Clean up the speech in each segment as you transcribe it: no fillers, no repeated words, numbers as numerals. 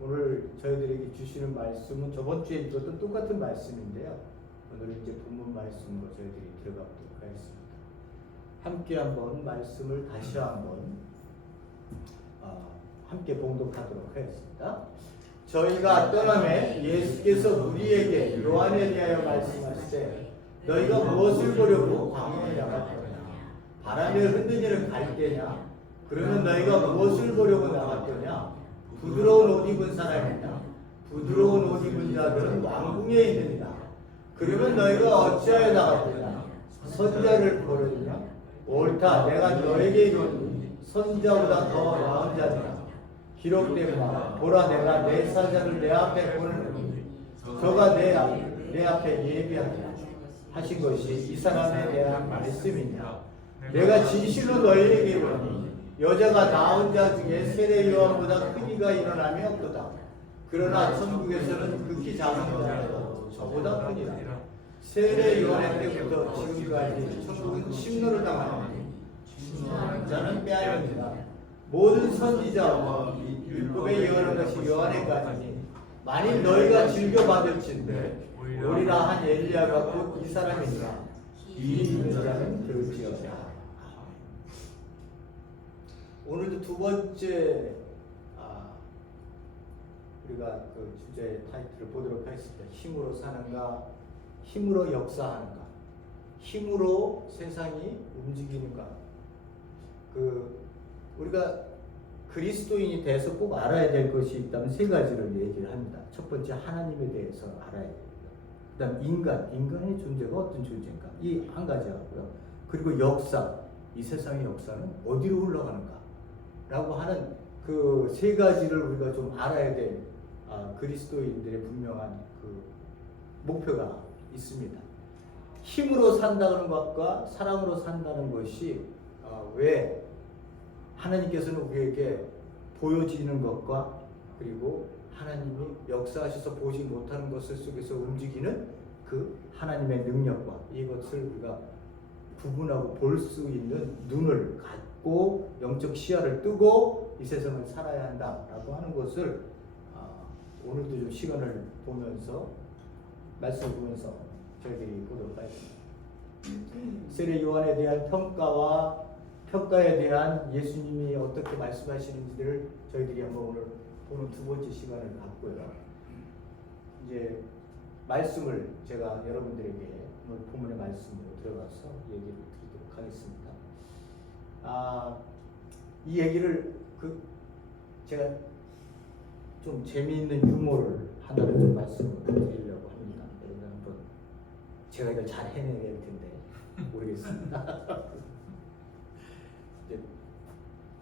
오늘 저희들에게 주시는 말씀은 저번 주에 읽었던 똑같은 말씀인데요. 오늘은 이제 본문 말씀으로 저희들이 들어가 보도록 하겠습니다. 함께 한번 말씀을 다시 한번 함께 봉독하도록 하겠습니다. 저희가 떠남에 예수께서 우리에게 요한에 대하여 말씀하시되 너희가 무엇을 보려고 광야에 나갔더냐? 바람에 흔들리는 갈대냐? 그러면 너희가 무엇을 보려고 나갔더냐? 부드러운 옷 입은 사람이냐? 부드러운 옷 입은 자들은 왕궁에 있느니라. 그러면 너희가 어찌하여 나갔더냐? 선자를 보려느냐? 옳다, 내가 너에게 이르노니 선자보다 더 나은 자니라. 기록된 바 보라, 내가 내 사자를 내 앞에 보내노니 저가 내 앞에 예비하리라 하신 것이 이 사람에 대한 말씀이냐. 내가 진실로 너희에게 이르노니 여자가 낳은 자 중에 세례 요한보다 큰 이가 일어남이 없도다. 그러나 천국에서는 극히 작은 자라도 저보다 크니라. 세례 요한의 때부터 지금까지 천국은 침노를 당하니 침노하는 자는 빼앗느니라. 모든 선지자와 율법에 예언한 것이 요한에까지니 만일 너희가 즐겨받을진대 오리라 한 엘리야가 곧 이 사람이니라. 이 있는 자는 들을지어다. 오늘도 두 번째 우리가 그 주제 타이틀을 보도록 하겠습니다. 힘으로 사는가, 힘으로 역사하는가, 힘으로 세상이 움직이는가. 우리가 그리스도인이 돼서 꼭 알아야 될 것이 있다면 세 가지를 얘기를 합니다. 첫 번째, 하나님에 대해서 알아야 됩니다. 그 다음 인간의 존재가 어떤 존재인가, 이 한 가지 하고요. 그리고 역사, 이 세상의 역사는 어디로 흘러가는가 라고 하는 그 세 가지를 우리가 좀 알아야 될 그리스도인들의 분명한 그 목표가 있습니다. 힘으로 산다는 것과 사랑으로 산다는 것이 왜 하나님께서는 우리에게 보여지는 것과 그리고 하나님이 역사하셔서 보지 못하는 것을 속에서 움직이는 그 하나님의 능력과 이것을 우리가 구분하고 볼 수 있는 눈을 갖고 영적 시야를 뜨고 이 세상을 살아야 한다라고 하는 것을 오늘도 좀 시간을 보면서 말씀을 보면서 저희들이 보도록 하겠습니다. 세례 요한에 대한 평가에 대한 예수님이 어떻게 말씀하시는지를 저희들이 한번 오늘 보는 두 번째 시간을 갖고요. 이제 말씀을 제가 여러분들에게 오늘 본문의 말씀으로 들어가서 얘기를 드리도록 하겠습니다. 이 얘기를 제가 좀 재미있는 유머를 하나를 좀 말씀을 드리려고 합니다. 여러분 한번 제가 이걸 잘 해내야 될 텐데 모르겠습니다. 이제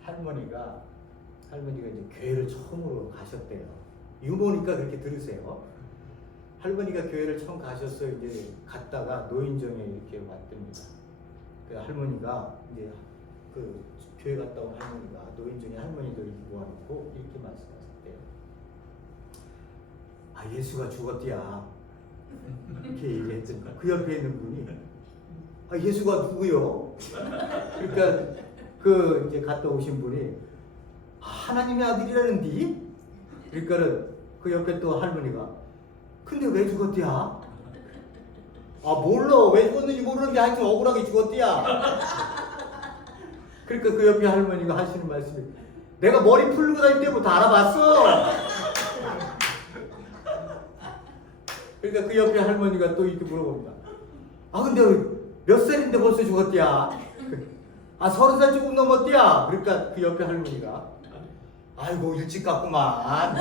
할머니가 이제 교회를 처음으로 가셨대요. 유머니까 그렇게 들으세요. 할머니가 교회를 처음 가셔서 이제 갔다가 노인정에 이렇게 왔답니다. 그 할머니가 이제 그 교회 갔다 온 할머니가 노인정에 할머니들 모아놓고 이렇게 말씀하셨대요. 예수가 죽었디야. 이렇게 얘기했더니 그 옆에 있는 분이 예수가 누구요? 그러니까 그 이제 갔다 오신 분이 하나님의 아들이라는디? 그러니까는 그 옆에 또 할머니가 근데 왜 죽었디야? 몰라. 왜 죽었는지 모르는데 하여튼 억울하게 죽었디야. 그러니까 그 옆에 할머니가 하시는 말씀이 내가 머리 풀고 다닐 때부터 알아봤어. 그러니까 그 옆에 할머니가 또 이렇게 물어봅니다. 근데 몇 살인데 벌써 죽었디야? 30살 조금 넘었디야. 그러니까 그 옆에 할머니가 아이고 일찍 갔구만.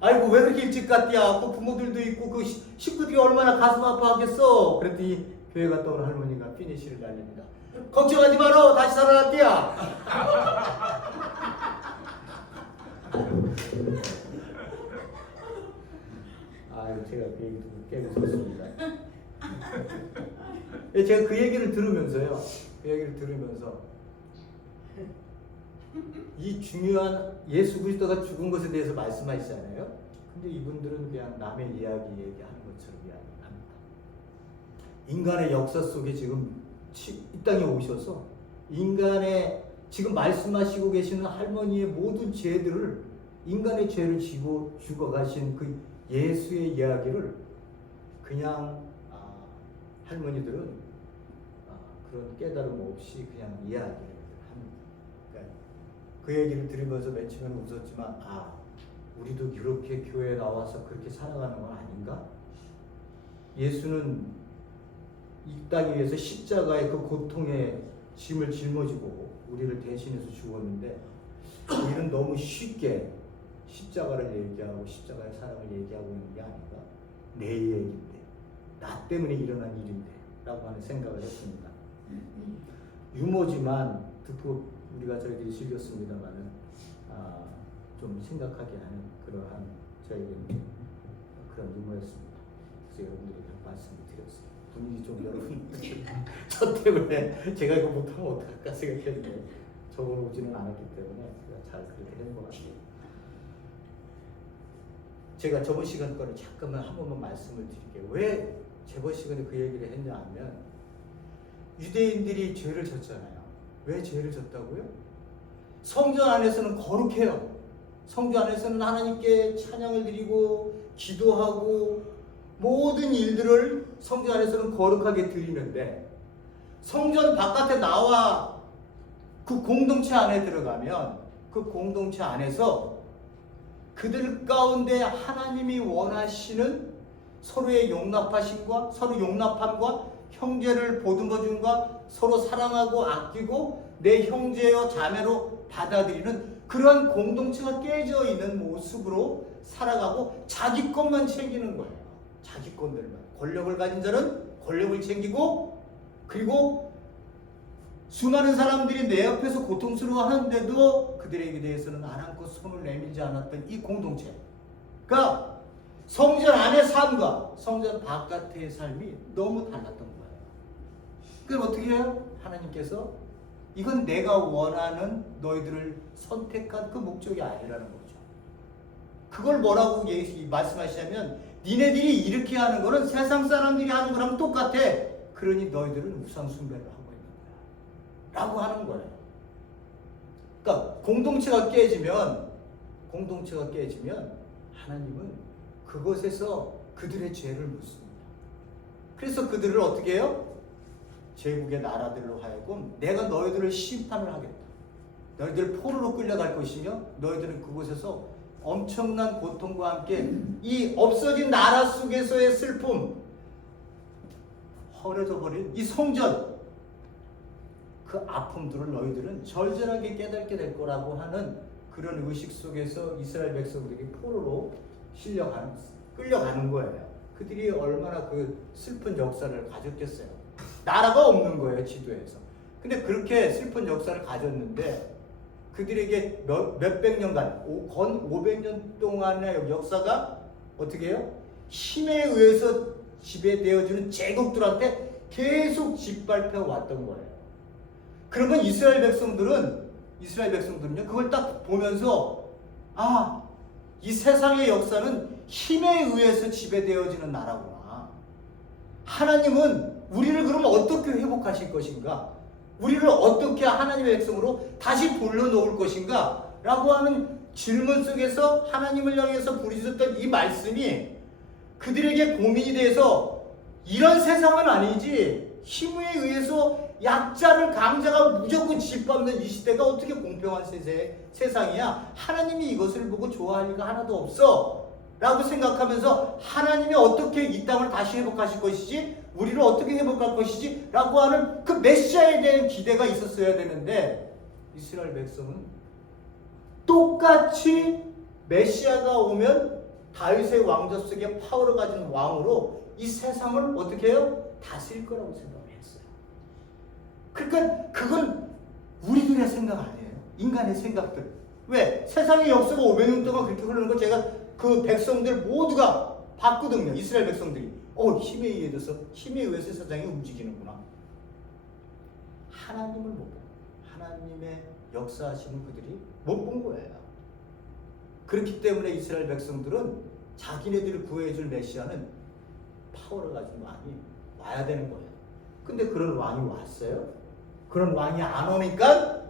아이고 왜 그렇게 일찍 갔디야? 그 부모들도 있고 그 식구들이 얼마나 가슴 아파하겠어. 그랬더니 교회 갔다 온 할머니가 피니시를 날립니다. 걱정하지 마라. 다시 살아났디야. 제가 그 얘기 듣고 깨우쳤습니다. 제가 그 얘기를 들으면서요. 이 중요한 예수 그리스도가 죽은 것에 대해서 말씀하시잖아요. 근데 이분들은 그냥 남의 이야기 얘기하는 것처럼 이야기합니다. 인간의 역사 속에 지금 이 땅에 오셔서 인간의 지금 말씀하시고 계시는 할머니의 모든 죄들을 인간의 죄를 지고 죽어가신 그 예수의 이야기를 그냥 할머니들은 그런 깨달음 없이 그냥 이야기를 합니다. 그러니까 그 얘기를 들으면서 맨 처음에는 웃었지만 우리도 이렇게 교회에 나와서 그렇게 살아가는 건 아닌가? 예수는 이 땅 위에서 십자가의 그 고통의 짐을 짊어지고 우리를 대신해서 죽었는데 우리는 너무 쉽게 십자가를 얘기하고 십자가의 사랑을 얘기하고 있는 게 아닌가? 내 얘기인데, 나 때문에 일어난 일인데 라고 하는 생각을 했습니다. 유머지만 듣고 우리가 저희들이 즐겼습니다만은 좀 생각하게 하는 그러한 저희에게 그런 유머였습니다. 그래서 여러분들에게 말씀을 드렸어요. 분위기 좀 여러분 저 때문에 제가 이거 못하면 어떡할까 생각했는데 저번에 오지는 않았기 때문에 제가 잘 그렇게 된 것 같아요. 제가 저번 시간 거를 잠깐만 한 번만 말씀을 드릴게요. 왜 저번 시간에 그 얘기를 했냐 하면 유대인들이 죄를 졌잖아요. 왜 죄를 졌다고요? 성전 안에서는 거룩해요. 성전 안에서는 하나님께 찬양을 드리고 기도하고 모든 일들을 성전 안에서는 거룩하게 드리는데 성전 바깥에 나와 그 공동체 안에 들어가면 그 공동체 안에서 그들 가운데 하나님이 원하시는 서로의 용납하심과 서로 용납함과 형제를 보듬어줌과 서로 사랑하고 아끼고 내 형제여 자매로 받아들이는 그런 공동체가 깨져 있는 모습으로 살아가고 자기 것만 챙기는 거예요. 자기 것들만. 권력을 가진 자는 권력을 챙기고 그리고 수많은 사람들이 내 옆에서 고통스러워하는데도 그들에게 대해서는 아랑곳 손을 내밀지 않았던 이 공동체가 성전 안의 삶과 성전 바깥의 삶이 너무 달랐던 거예요. 그럼 어떻게 해요? 하나님께서 이건 내가 원하는 너희들을 선택한 그 목적이 아니라는 거죠. 그걸 뭐라고 말씀하시냐면 니네들이 이렇게 하는 거는 세상 사람들이 하는 거랑 똑같아. 그러니 너희들은 우상 숭배를 하고 있는 거야 라고 하는 거예요. 그러니까 공동체가 깨지면 하나님은 그것에서 그들의 죄를 묻습니다. 그래서 그들을 어떻게 해요? 제국의 나라들로 하여금 내가 너희들을 심판을 하겠다. 너희들 포로로 끌려갈 것이며 너희들은 그곳에서 엄청난 고통과 함께 이 없어진 나라 속에서의 슬픔, 허려져 버린 이 성전, 그 아픔들을 너희들은 절절하게 깨닫게 될 거라고 하는 그런 의식 속에서 이스라엘 백성들이 포로로 끌려가는 거예요. 그들이 얼마나 그 슬픈 역사를 가졌겠어요. 나라가 없는 거예요, 지도에서. 근데 그렇게 슬픈 역사를 가졌는데 그들에게 몇백 년간, 건 500년 동안의 역사가 어떻게 해요? 힘에 의해서 지배되어지는 제국들한테 계속 짓밟혀 왔던 거예요. 그러면 이스라엘 백성들은요, 그걸 딱 보면서 이 세상의 역사는 힘에 의해서 지배되어지는 나라구나. 하나님은 우리를 그러면 어떻게 회복하실 것인가? 우리를 어떻게 하나님의 백성으로 다시 돌려놓을 것인가? 라고 하는 질문 속에서 하나님을 향해서 부르셨던 이 말씀이 그들에게 고민이 돼서 이런 세상은 아니지, 힘에 의해서 약자를 강자가 무조건 짓밟는 이 시대가 어떻게 공평한 세상이야? 하나님이 이것을 보고 좋아할 리가 하나도 없어 라고 생각하면서 하나님이 어떻게 이 땅을 다시 회복하실 것이지, 우리를 어떻게 회복할 것이지 라고 하는 그 메시아에 대한 기대가 있었어야 되는데 이스라엘 백성은 똑같이 메시아가 오면 다윗의 왕좌 속에 파워를 가진 왕으로 이 세상을 어떻게 해요? 다스릴 거라고 생각을 했어요. 그러니까 그건 우리들의 생각 아니에요. 인간의 생각들. 왜? 세상의 역사가 500년 동안 그렇게 흐르는 거 제가 그 백성들 모두가 봤거든요. 이스라엘 백성들이. 힘에 의해서 세상이 움직이는구나. 하나님을 못 보고 하나님의 역사하시는 그들이 못 본 거예요. 그렇기 때문에 이스라엘 백성들은 자기네들을 구해줄 메시아는 파워를 가진 왕이 와야 되는 거예요. 근데 그런 왕이 왔어요? 그런 왕이 안 오니까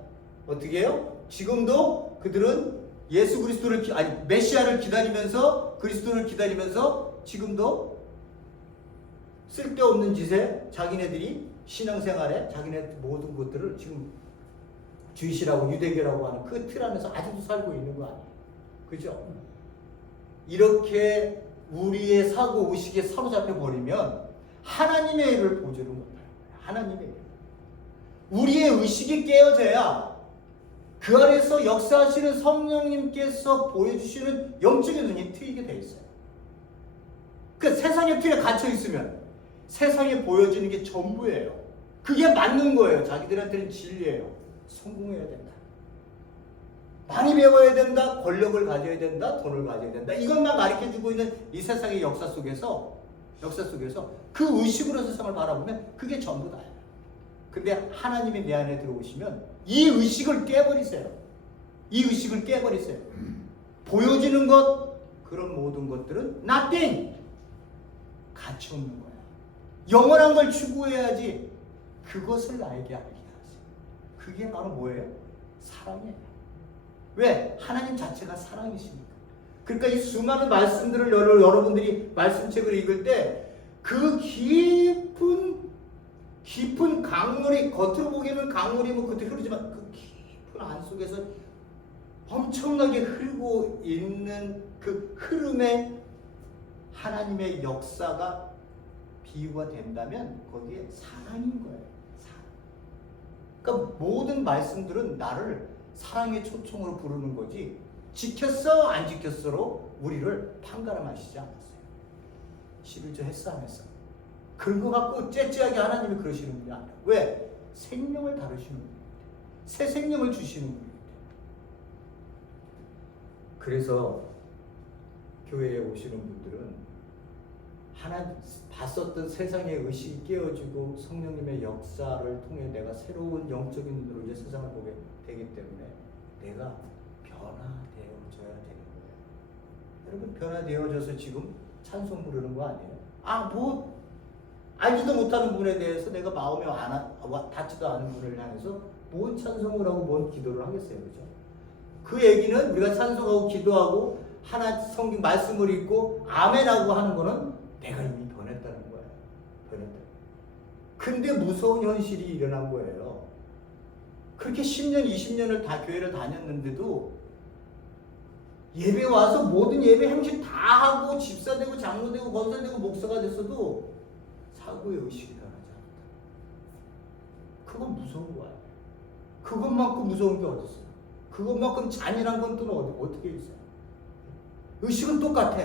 어떻게 해요? 지금도 그들은 예수 그리스도를 메시아를 기다리면서 그리스도를 기다리면서 지금도 쓸데없는 짓에 자기네들이 신앙생활에 자기네 모든 것들을 지금 주이시라고 유대교라고 하는 그 틀 안에서 아직도 살고 있는 거 아니에요. 그죠? 이렇게 우리의 사고 의식에 사로잡혀 버리면 하나님의 일을 보지를 못해요. 하나님의 일. 우리의 의식이 깨어져야 그 안에서 역사하시는 성령님께서 보여주시는 영적인 눈이 트이게 돼 있어요. 그 세상의 틀에 갇혀 있으면 세상에 보여지는 게 전부예요. 그게 맞는 거예요. 자기들한테는 진리예요. 성공해야 된다. 많이 배워야 된다. 권력을 가져야 된다. 돈을 가져야 된다. 이것만 가르쳐주고 있는 이 세상의 역사 속에서 그 의식으로 세상을 바라보면 그게 전부 다예요. 근데 하나님이 내 안에 들어오시면 이 의식을 깨버리세요. 이 의식을 깨버리세요. 보여지는 것, 그런 모든 것들은 nothing. 가치 없는 거야. 영원한 걸 추구해야지. 그것을 나에게 알게 하세요. 그게 바로 뭐예요? 사랑이에요. 왜? 하나님 자체가 사랑이시니까. 그러니까 이 수많은 말씀들을 여러분들이 말씀책을 읽을 때 그 깊은 강물이, 겉으로 보기에는 강물이 뭐 그때 흐르지만 그 깊은 안 속에서 엄청나게 흐르고 있는 그 흐름에 하나님의 역사가 비유가 된다면 거기에 사랑인 거예요. 사랑. 그러니까 모든 말씀들은 나를 사랑의 초청으로 부르는 거지, 지켰어 안 지켰어로 우리를 판가름하시지 않았어요. 11조 했어 안 했어? 그런 거 갖고 째째하게 하나님이 그러시는 분이 아니라. 왜? 생명을 다루시는 분이에요. 새 생명을 주시는 분이에요. 그래서 교회에 오시는 분들은 하나 봤었던 세상의 의식이 깨어지고 성령님의 역사를 통해 내가 새로운 영적인 눈으로 이제 세상을 보게 되기 때문에 내가 변화되어져야 되는 거예요. 여러분, 변화되어져서 지금 찬송 부르는 거 아니에요? 알지도 못하는 분에 대해서 내가 마음에 닿지도 않은 분을 향해서 뭔 찬송을 하고 뭔 기도를 하겠어요. 그죠? 그 얘기는 우리가 찬송하고 기도하고 하나 성경 말씀을 읽고 아멘하고 하는 거는 내가 이미 변했다는 거예요. 변했다. 근데 무서운 현실이 일어난 거예요. 그렇게 10년, 20년을 다 교회를 다녔는데도 예배 와서 모든 예배 행실 다 하고 집사 되고 장로 되고 권사 되고 목사가 됐어도 사고의 의식이 변하지 않았다. 그건 무서운 거야. 그것만큼 무서운 게 어디 있어요? 그것만큼 잔인한 건 또 어떻게 있어요? 의식은 똑같아.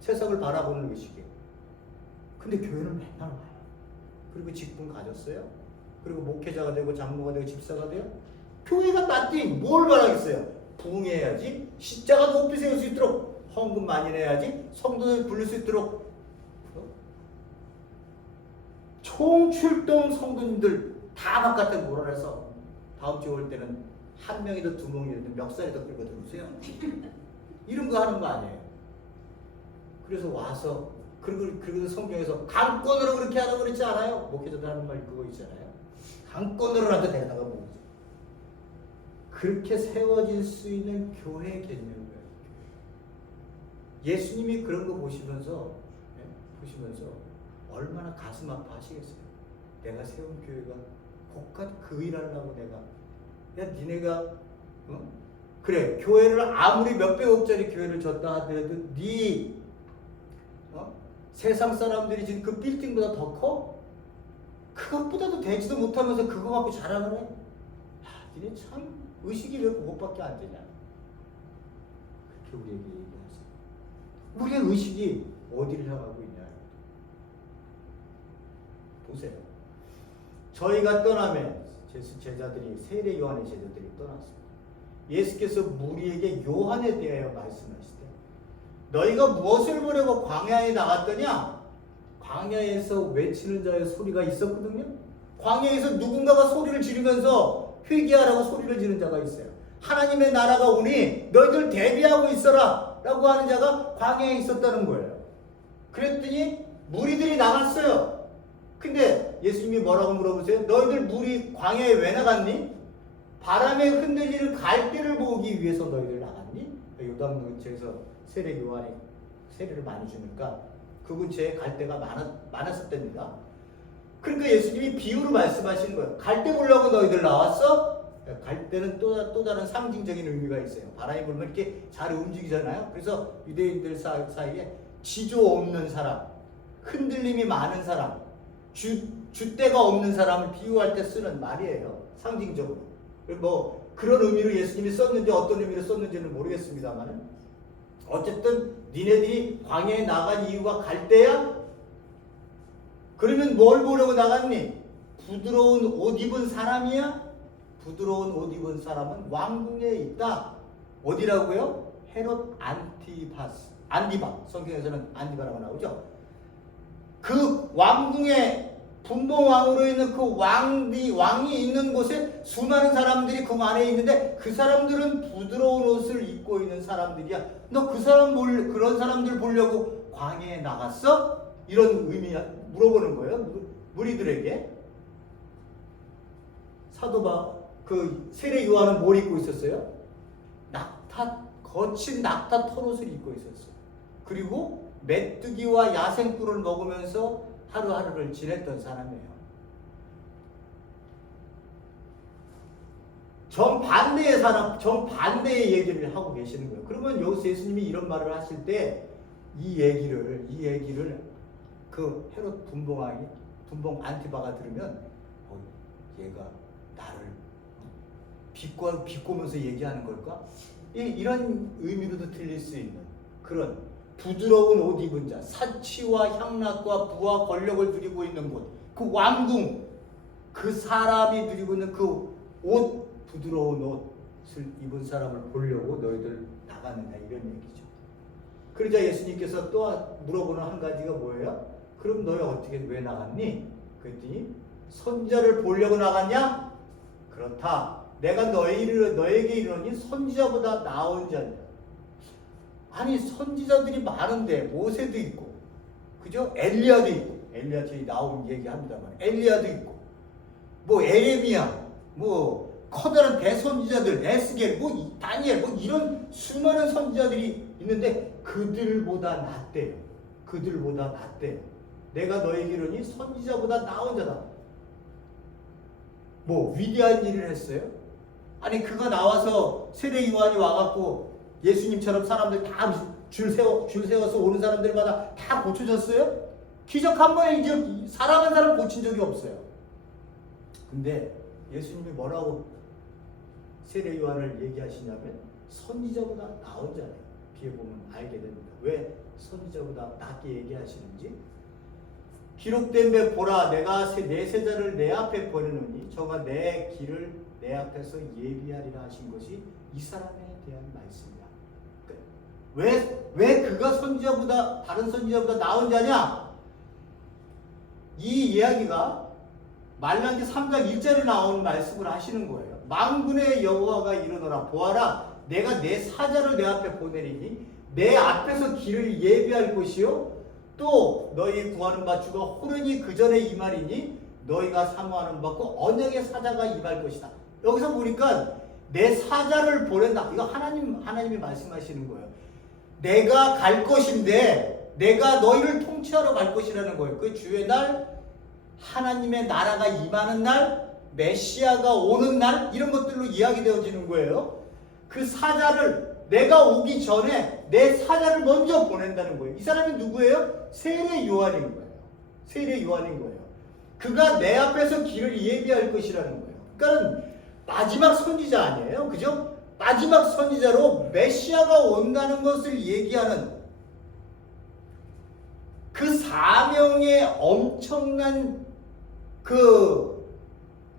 세상을 바라보는 의식이. 근데 교회는 맨날 와요. 그리고 직분 가졌어요. 그리고 목회자가 되고 장로가 되고 집사가 돼요. 교회가 nothing. 뭘 바라겠어요? 부흥해야지. 십자가 높이 세울 수 있도록 헌금 많이 내야지. 성도들 부를 수 있도록. 총출동 성도님들 다 바깥에 몰아내서 다음 주에 올 때는 한 명이든 두 명이든 멱살이든 끌고 들어오세요. 이런 거 하는 거 아니에요. 그래서 와서 그리고 성경에서 강권으로 그렇게 하라고 그랬지 않아요? 목회자들 하는 말 그거 있잖아요. 강권으로라도 데려다가 모으죠. 그렇게 세워질 수 있는 교회 개념이에요. 예수님이 그런 거 보시면서 얼마나 가슴 아파하시겠어요. 내가 세운 교회가 복갓 그 일하려고 야 니네가 그래 교회를 아무리 몇백억짜리 교회를 졌다 하더라도 세상 사람들이 지금 그 빌딩보다 더 커? 그것보다도 되지도 못하면서 그거 갖고 자랑을 해? 니네 참 의식이 왜 그것밖에 안 되냐? 그렇게 우리에게 얘기하세요. 우리의 의식이 어디를 향하고 있냐? 보세요. 저희가 떠나면 제자들이 세례 요한의 제자들이 떠났습니다. 예수께서 무리에게 요한에 대하여 말씀하시되 너희가 무엇을 보려고 광야에 나갔더냐? 광야에서 외치는 자의 소리가 있었거든요. 광야에서 누군가가 소리를 지르면서 회개하라고 소리를 지르는 자가 있어요. 하나님의 나라가 오니 너희들 대비하고 있어라 라고 하는 자가 광야에 있었다는 거예요. 그랬더니 무리들이 나갔어요. 근데 예수님이 뭐라고 물어보세요? 너희들 무리 광야에 왜 나갔니? 바람에 흔들리는 갈대를 모으기 위해서 너희들 나갔니? 요단 근처에서 세례 요한이 세례를 많이 주니까 그 근처에 갈대가 많았었답니다. 그러니까 예수님이 비유로 말씀하시는 거예요. 갈대 보려고 너희들 나왔어? 갈대는 또 다른 상징적인 의미가 있어요. 바람이 불면 이렇게 잘 움직이잖아요. 그래서 유대인들 사이에 지조 없는 사람, 흔들림이 많은 사람, 줏대가 없는 사람을 비유할 때 쓰는 말이에요. 상징적으로. 뭐 그런 의미로 예수님이 썼는지 어떤 의미로 썼는지는 모르겠습니다만 어쨌든 니네들이 광야에 나간 이유가 갈대야? 그러면 뭘 보려고 나갔니? 부드러운 옷 입은 사람이야? 부드러운 옷 입은 사람은 왕궁에 있다. 어디라고요? 헤롯 안디바. 성경에서는 안디바라고 나오죠. 그 왕궁에 분봉왕으로 있는 그 왕이 있는 곳에 수많은 사람들이 그 안에 있는데 그 사람들은 부드러운 옷을 입고 있는 사람들이야. 너 그런 사람들 보려고 광야에 나갔어? 이런 의미야. 물어보는 거예요. 무리들에게. 그 세례 요한은 뭘 입고 있었어요? 거친 낙타 털옷을 입고 있었어요. 그리고 메뚜기와 야생꿀을 먹으면서 하루하루를 지냈던 사람이에요. 정반대의 얘기를 하고 계시는 거예요. 그러면 여기서 예수님이 이런 말을 하실 때 이 얘기를 그 헤롯 분봉 안티바가 들으면 얘가 나를 비꼬면서 얘기하는 걸까? 이런 의미로도 들릴 수 있는 그런 부드러운 옷 입은 자, 사치와 향락과 부와 권력을 누리고 있는 곳, 그 왕궁, 그 사람이 누리고 있는 그 부드러운 옷을 입은 사람을 보려고 너희들 나갔느냐 이런 얘기죠. 그러자 예수님께서 또 물어보는 한 가지가 뭐예요? 그럼 너희 왜 나갔니? 그랬더니 선지자를 보려고 나갔냐? 그렇다. 내가 너에게 이르노니 선지자보다 나은 자냐. 아니 선지자들이 많은데 모세도 있고 그죠? 엘리야도 있고 엘리야 저희 나온 얘기합니다만 엘리야도 있고 뭐 에레미야 뭐 커다란 대선지자들 에스겔 뭐 다니엘 뭐 이런 수많은 선지자들이 있는데 그들보다 낫대요. 내가 너에게 이르니 선지자보다 나은 자다. 뭐 위대한 일을 했어요? 아니 그가 나와서 세례 요한이 와갖고 예수님처럼 사람들 다 줄 세워서 오는 사람들마다 다 고쳐졌어요? 기적 한 번에 이제 사랑한 사람 고친 적이 없어요. 근데 예수님이 뭐라고 세례 요한을 얘기하시냐면 선지자보다 나은 자예요. 뒤에 보면 알게 됩니다. 왜 선지자보다 낫게 얘기하시는지. 기록된 데 보라 내가 내 세자를 내 앞에 보내노니 저가 내 길을 내 앞에서 예비하리라 하신 것이 이 사람에 대한 말씀이다. 왜 그가 다른 선지자보다 나은 자냐? 이 이야기가 말라기 3장 1절에 나오는 말씀을 하시는 거예요. 만군의 여호와가 이르노라 보아라 내가 내 사자를 내 앞에 보내리니 내 앞에서 길을 예비할 것이요 또 너희 구하는 바 주가 호련히 그 전에 임하리니 너희가 사모하는 바고 언약의 사자가 임할 것이다. 여기서 보니까 내 사자를 보낸다. 이거 하나님이 말씀하시는 거예요. 내가 갈 것인데 내가 너희를 통치하러 갈 것이라는 거예요. 그 주의 날, 하나님의 나라가 임하는 날, 메시아가 오는 날 이런 것들로 이야기되어지는 거예요. 그 사자를 내가 오기 전에 내 사자를 먼저 보낸다는 거예요. 이 사람이 누구예요? 세례 요한인 거예요. 그가 내 앞에서 길을 예비할 것이라는 거예요. 그러니까 마지막 선지자 아니에요. 그죠? 마지막 선지자로 메시아가 온다는 것을 얘기하는 그 사명의 엄청난 그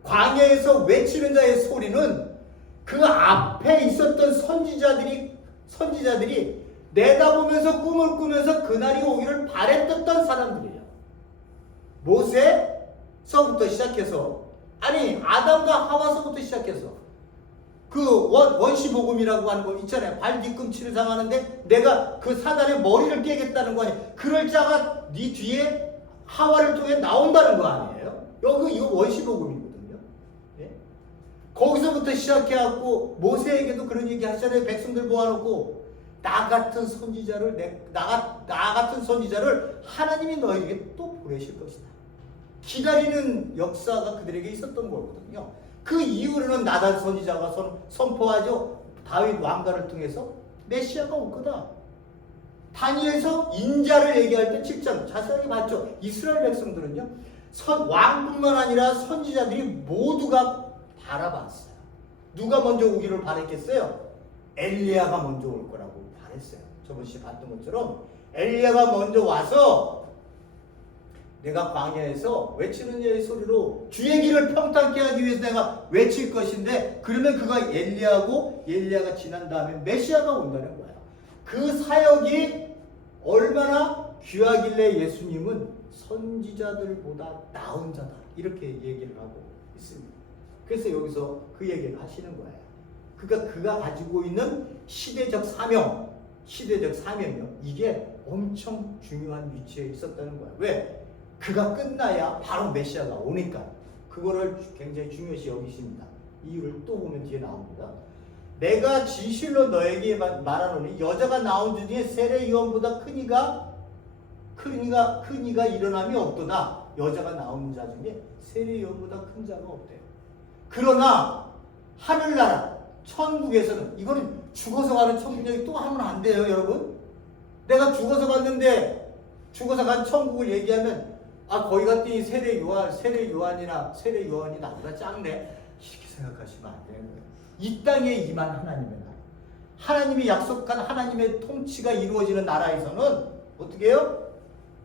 광야에서 외치는 자의 소리는 그 앞에 있었던 선지자들이 내다보면서 꿈을 꾸면서 그날이 오기를 바랬던 사람들이에요. 모세서부터 시작해서 아담과 하와서부터 시작해서 그 원시복음이라고 하는 거 있잖아요. 발 뒤꿈치를 상하는데 내가 그 사단의 머리를 깨겠다는 거 아니에요. 그럴 자가 네 뒤에 하와를 통해 나온다는 거 아니에요. 이거 원시복음이거든요. 예? 거기서부터 시작해갖고 모세에게도 그런 얘기 하시잖아요. 백성들 모아놓고 나 같은 선지자를 나 같은 선지자를 하나님이 너에게 또 보내실 것이다. 기다리는 역사가 그들에게 있었던 거거든요. 그 이후로는 나단 선지자가 선포하죠. 다윗 왕가를 통해서 메시아가 올 거다. 다니엘서 인자를 얘기할 때 7장 자세하게 봤죠. 이스라엘 백성들은요, 왕뿐만 아니라 선지자들이 모두가 바라봤어요. 누가 먼저 오기를 바랬겠어요? 엘리야가 먼저 올 거라고 바랬어요. 저번 시간에 봤던 것처럼 엘리야가 먼저 와서 내가 광야에서 외치는 자의 소리로 주의 길을 평탄케 하기 위해서 내가 외칠 것인데, 그러면 그가 엘리야고, 엘리야가 지난 다음에 메시아가 온다는 거예요. 그 사역이 얼마나 귀하길래 예수님은 선지자들보다 나은 자다, 이렇게 얘기를 하고 있습니다. 그래서 여기서 그 얘기를 하시는 거예요. 그러니까 그가 가지고 있는 시대적 사명이요, 이게 엄청 중요한 위치에 있었다는 거예요. 왜? 그가 끝나야 바로 메시아가 오니까 그거를 굉장히 중요시 여기십니다. 이유를 또 보면 뒤에 나옵니다. 내가 진실로 너에게 말하노니 여자가 나온 주 중에 세례 요한보다 큰 이가 일어남이 없도다. 여자가 나온 자 중에 세례 요한보다 큰 자가 없대요. 그러나 하늘나라 천국에서는, 이거는 죽어서 가는 천국 얘기 또 하면 안 돼요, 여러분. 내가 죽어서 갔는데 죽어서 간 천국을 얘기하면 거기 갔더니 세례 요한이 나보다 작네, 이렇게 생각하시면 안 되는 거예요. 이 땅에 임한 하나님의 나라, 하나님이 약속한 하나님의 통치가 이루어지는 나라에서는 어떻게 해요?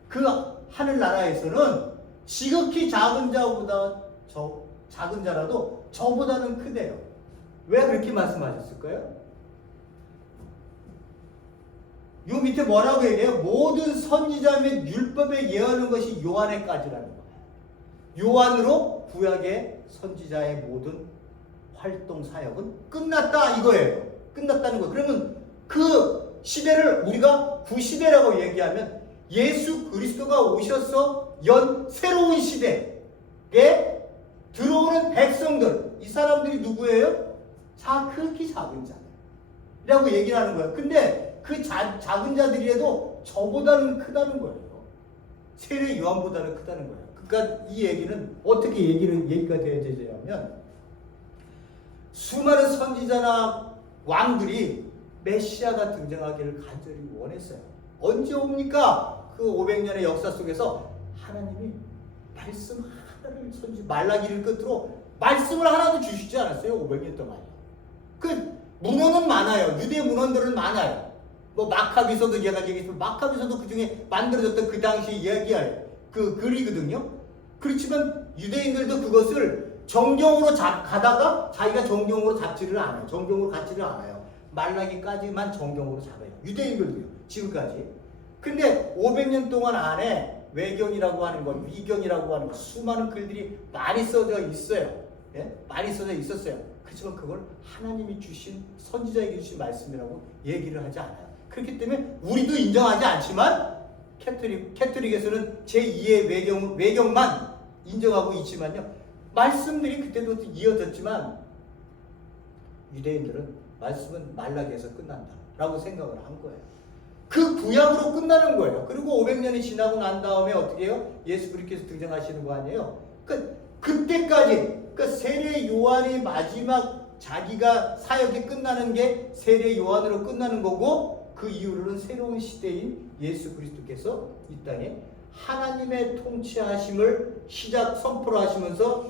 그 하늘나라에서는 지극히 작은 자라도 저보다는 크대요. 왜 그렇게 말씀하셨을까요? 요 밑에 뭐라고 얘기해요? 모든 선지자 및 율법에 예언하는 것이 요한에까지라는 거예요. 요한으로 구약의 선지자의 모든 활동 사역은 끝났다, 이거예요. 끝났다는 거예요. 그러면 그 시대를 우리가 구시대라고 얘기하면 예수 그리스도가 오셔서 연 새로운 시대에 들어오는 백성들, 이 사람들이 누구예요? 극히 작은 자라고 얘기를 하는 거예요. 근데 그 작은 자들이라도 저보다는 크다는 거예요. 세례 요한보다는 크다는 거예요. 그러니까 이 얘기는 어떻게 얘기가 되어지냐면, 수많은 선지자나 왕들이 메시아가 등장하기를 간절히 원했어요. 언제 옵니까? 그 500년의 역사 속에서 하나님이 말씀 하나를 말라기를 끝으로 말씀을 하나도 주시지 않았어요. 500년 동안. 그 문헌은 많아요. 유대 문헌들은 많아요. 마카비서도 제가 얘기했지만 마카비서도 그 중에 만들어졌던 그 당시 이야기할 그 글이거든요. 그렇지만 유대인들도 그것을 정경으로 가다가 자기가 정경으로 잡지를 않아요. 정경으로 갖지를 않아요. 말라기까지만 정경으로 잡아요. 유대인들도요. 지금까지. 근데 500년 동안 안에 외경이라고 하는 것, 위경이라고 하는 것, 수많은 글들이 많이 써져 있어요. 예? 많이 써져 있었어요. 그렇지만 그걸 하나님이 주신, 선지자에게 주신 말씀이라고 얘기를 하지 않아요. 그렇기 때문에 우리도 인정하지 않지만 캐톨릭에서는 제2의 외경만 인정하고 있지만요, 말씀들이 그때도 이어졌지만 유대인들은 말씀은 말라기에서 끝난다라고 생각을 한 거예요. 그 구약으로 끝나는 거예요. 그리고 500년이 지나고 난 다음에 어떻게 해요? 예수 그리스도께서 등장하시는 거 아니에요? 그때까지, 세례 요한이 마지막 자기가 사역이 끝나는 게 세례 요한으로 끝나는 거고, 그 이후로는 새로운 시대인 예수 그리스도께서 이 땅에 하나님의 통치하심을 선포를 하시면서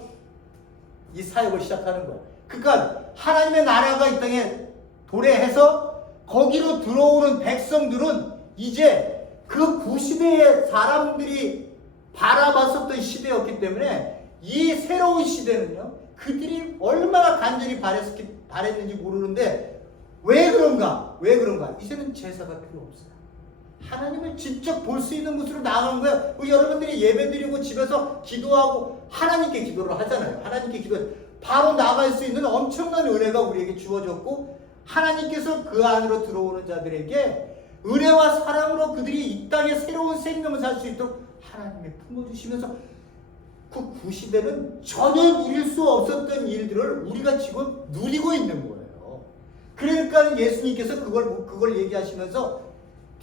이 사역을 시작하는 거예요. 그러니까 하나님의 나라가 이 땅에 도래해서 거기로 들어오는 백성들은 이제 그 구시대의 사람들이 바라봤었던 시대였기 때문에 이 새로운 시대는요, 그들이 얼마나 간절히 바랬는지 모르는데, 왜 그런가? 이제는 제사가 필요 없어요. 하나님을 직접 볼 수 있는 곳으로 나가는 거예요. 여러분들이 예배드리고 집에서 기도하고 하나님께 기도를 하잖아요. 바로 나갈 수 있는 엄청난 은혜가 우리에게 주어졌고, 하나님께서 그 안으로 들어오는 자들에게 은혜와 사랑으로 그들이 이 땅에 새로운 생명을 살 수 있도록 하나님이 품어주시면서, 그 구시대는 전혀 누릴 수 없었던 일들을 우리가 지금 누리고 있는 거예요. 그러니까 예수님께서 그걸 얘기하시면서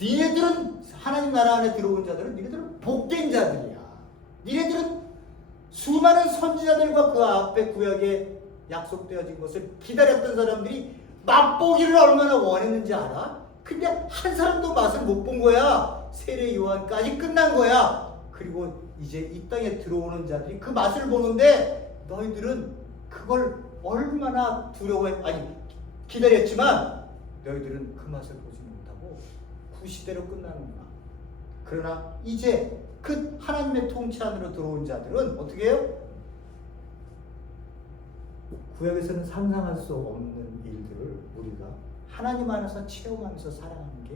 니네들은 하나님 나라 안에 들어온 자들은 니네들은 복된 자들이야. 니네들은 수많은 선지자들과 그 앞에 구약에 약속되어진 것을 기다렸던 사람들이 맛보기를 얼마나 원했는지 알아? 근데 한 사람도 맛을 못 본 거야. 세례 요한까지 끝난 거야. 그리고 이제 이 땅에 들어오는 자들이 그 맛을 보는데 너희들은 그걸 얼마나 기다렸지만 너희들은 그 맛을 보지 못하고 구시대로 끝나는구나. 그러나 이제 그 하나님의 통치 안으로 들어온 자들은 어떻게 해요? 구약에서는 상상할 수 없는 일들을 우리가 하나님 안에서 체험하면서 살아가는 게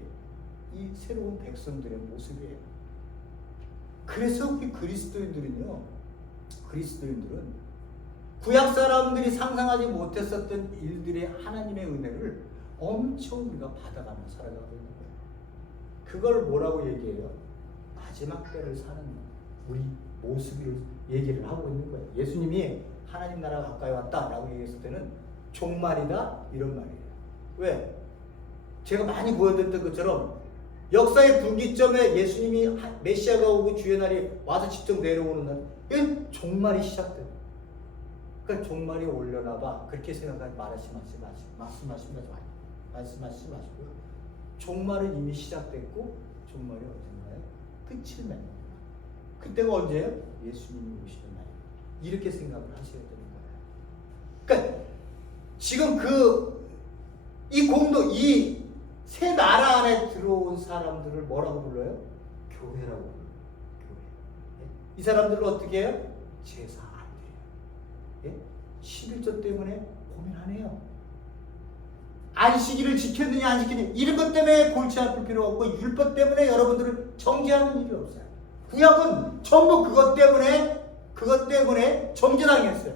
이 새로운 백성들의 모습이에요. 그래서 우리 그리스도인들은 구약 사람들이 상상하지 못했었던 일들의 하나님의 은혜를 엄청 우리가 받아가며 살아가고 있는 거예요. 그걸 뭐라고 얘기해요? 마지막 때를 사는 우리 모습을 얘기를 하고 있는 거예요. 예수님이 하나님 나라가 가까이 왔다라고 얘기했을 때는 종말이다 이런 말이에요. 왜? 제가 많이 보여드렸던 것처럼 역사의 분기점에 예수님이 메시아가 오고 주의 날이 와서 직접 내려오는 날, 이건 종말이 시작돼요. 그러니까 종말이 올려나 봐. 그렇게 생각하지 말씀하시지 마시고요. 종말은 이미 시작됐고 종말이 언젠가요? 끝을 맺는 거예요. 그때가 언제예요? 예수님이 오시는 날이에요. 이렇게 생각을 하셔야 되는 거예요. 그러니까 지금 이 새 나라 안에 들어온 사람들을 뭐라고 불러요? 교회라고 불러요. 교회. 이 사람들을 어떻게 해요? 제사 안 드려요. 11조 때문에 고민하네요. 안식일을 지켰느냐 안 지켰느냐 이런 것 때문에 골치 아플 필요 없고 율법 때문에 여러분들을 정죄하는 일이 없어요. 구약은 전부 그것 때문에 정죄당했어요.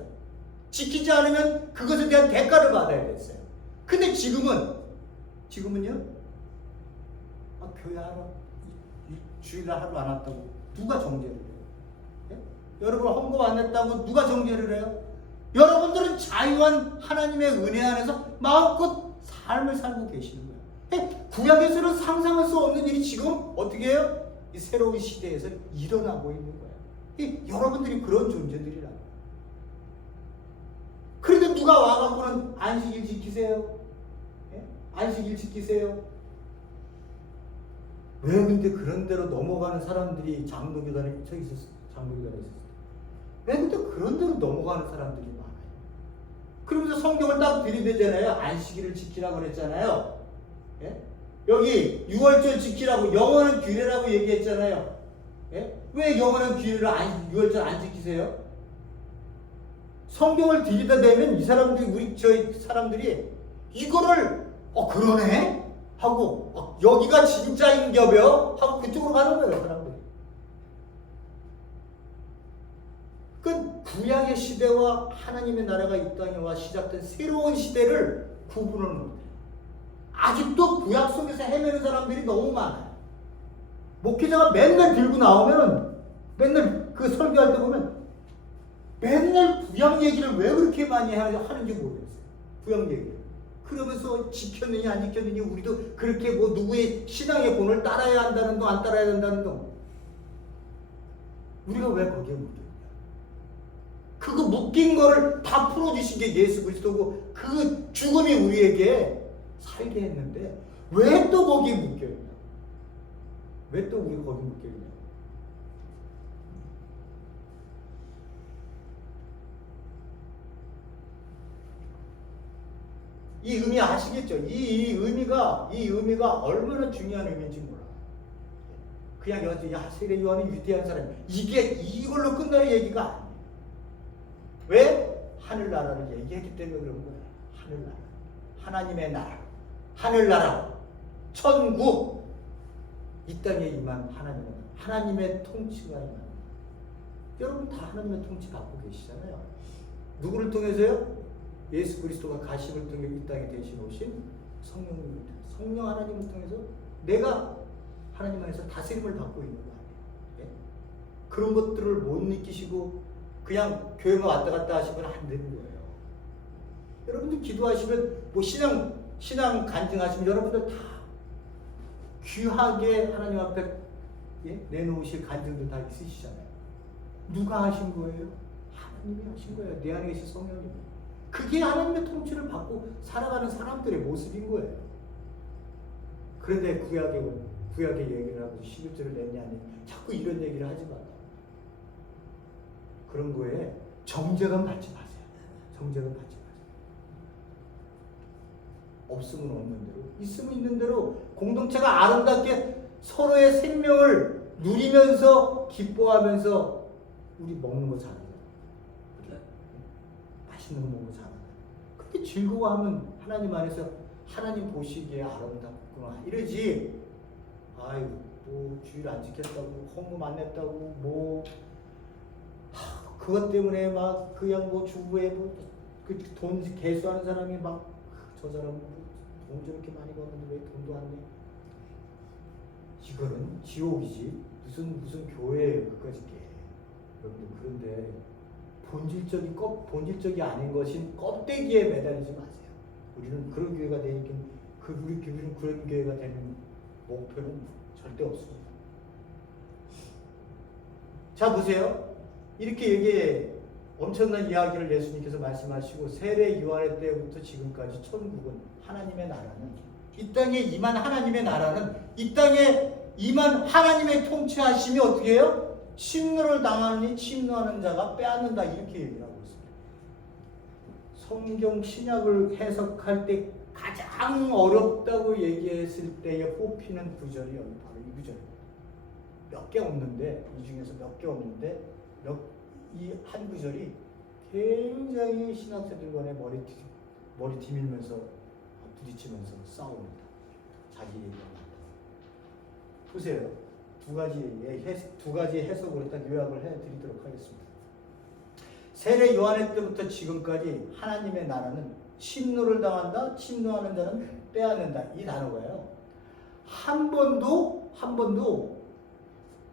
지키지 않으면 그것에 대한 대가를 받아야 됐어요. 근데 지금은요? 교회 하루 주일날 하루 안 왔다고 누가 정죄를 해요? 여러분 헌금 안 냈다고 누가 정죄를 해요? 여러분들은 자유한 하나님의 은혜 안에서 마음껏 삶을 살고 계시는 거예요. 구약에서는 상상할 수 없는 일이 지금 어떻게 해요? 이 새로운 시대에서 일어나고 있는 거예요. 여러분들이 그런 존재들이라고. 그런데 누가 와갖고는 안식일 지키세요. 안식일 지키세요. 왜 근데 그런 대로 넘어가는 사람들이 장로교단에 있었어요. 왜 근데 그런 대로 넘어가는 사람들이 많아요. 그러면서 성경을 딱 들이대잖아요. 안식일을 지키라고 그랬잖아요. 여기 6월절 지키라고 영원한 규례라고 얘기했잖아요. 왜 영원한 규례를 6월절 안 지키세요? 성경을 들이대면 이 사람들이 저희 사람들이 이거를 그러네? 하고 여기가 진짜인겨벼? 하고 그쪽으로 가는 거예요. 사람들이. 그 구약의 시대와 하나님의 나라가 이 땅에 와 시작된 새로운 시대를 구분하는 겁니다. 아직도 구약 속에서 헤매는 사람들이 너무 많아요. 목회자가 맨날 들고 나오면은 맨날 그 설교할 때 보면 맨날 구약 얘기를 왜 그렇게 많이 하는지 모르겠어요. 구약 얘기를. 그러면서 지켰느냐 안 지켰느냐 우리도 그렇게 누구의 신앙의 본을 따라야 한다는 동 안 따라야 된다는 동 우리가 왜 거기에 묶였냐? 그거 묶인 거를 다 풀어주신 게 예수 그리스도고 그 죽음이 우리에게 살게 했는데 왜 또 거기에 묶여있냐? 왜 또 우리가 거기에 묶여있냐? 이 의미 아시겠죠? 이 의미가 얼마나 중요한 의미인지 몰라요. 그냥 세례 요한은 위대한 사람. 이걸로 끝날 얘기가 아니에요. 왜? 하늘나라를 얘기했기 때문에 그런 거예요. 하늘나라. 하나님의 나라. 하늘나라. 천국. 이 땅에 임한 하나님의 통치가 임한. 여러분 다 하나님의 통치 받고 계시잖아요. 누구를 통해서요? 예수 그리스도가 가심을 통해 이 땅에 대신 오신 성령 하나님을 통해서 내가 하나님 안에서 다스림을 받고 있는 거 아니에요. 그런 것들을 못 느끼시고 그냥 교회만 왔다 갔다 하시면 안 되는 거예요. 여러분들 기도하시면 신앙 간증하시면 여러분들 다 귀하게 하나님 앞에 내놓으실 간증도 다 있으시잖아요. 누가 하신 거예요? 하나님이 하신 거예요. 내 안에 계신 성령님이. 그게 하나님의 통치를 받고 살아가는 사람들의 모습인 거예요. 그런데 구약의 얘기를 하고 11절을 냈냐니 자꾸 이런 얘기를 하지 마라. 그런 거에 정죄감 받지 마세요. 정죄감 받지 마세요. 없으면 없는 대로, 있으면 있는 대로 공동체가 아름답게 서로의 생명을 누리면서 기뻐하면서 우리 먹는 거 잘해요. 맛있는 거 먹는 거 잘해요. 그렇게 즐거워하면 하나님 안에서 하나님 보시기에 아름답구나 이러지. 아유 뭐 주일 안 지켰다고 헌금 안 냈다고 뭐 그것 때문에 막 그냥 뭐 주부에 뭐 그 돈 개수하는 사람이 막 저 사람은 돈 저렇게 많이 벌었는데 왜 돈도 안 내? 이거는 지옥이지. 무슨 교회에 그까지 게. 여러분들 그런데 본질적이 아닌 것인 껍데기에 매달리지 마세요. 우리는 그런 교회가 되니까 우리 교회는 그런 교회가 되는 목표는 절대 없습니다. 자 보세요. 이렇게 엄청난 이야기를 예수님께서 말씀하시고 세례 요한의 때부터 지금까지 천국은 하나님의 나라는 이 땅에 임한 하나님의 나라는 이 땅에 임한 하나님의 통치하심이 어떻게 해요? 침노를 당하느니 침노하는 자가 빼앗는다 이렇게 얘기를 하고 있습니다. 성경 신약을 해석할 때 가장 어렵다고 얘기했을 때에 뽑히는 구절이 바로 이 구절입니다. 몇 개 없는데 이 중에서 몇 개 없는데 이 한 구절이 굉장히 신학자들 간에 머리 디밀면서 부딪히면서 싸웁니다. 자기 얘기합니다. 보세요. 두 가지 해석으로 딱 요약을 해드리도록 하겠습니다. 세례 요한의 때부터 지금까지 하나님의 나라는 침노를 당한다. 침노하는 자는 빼앗는다. 이 단어가요. 한 번도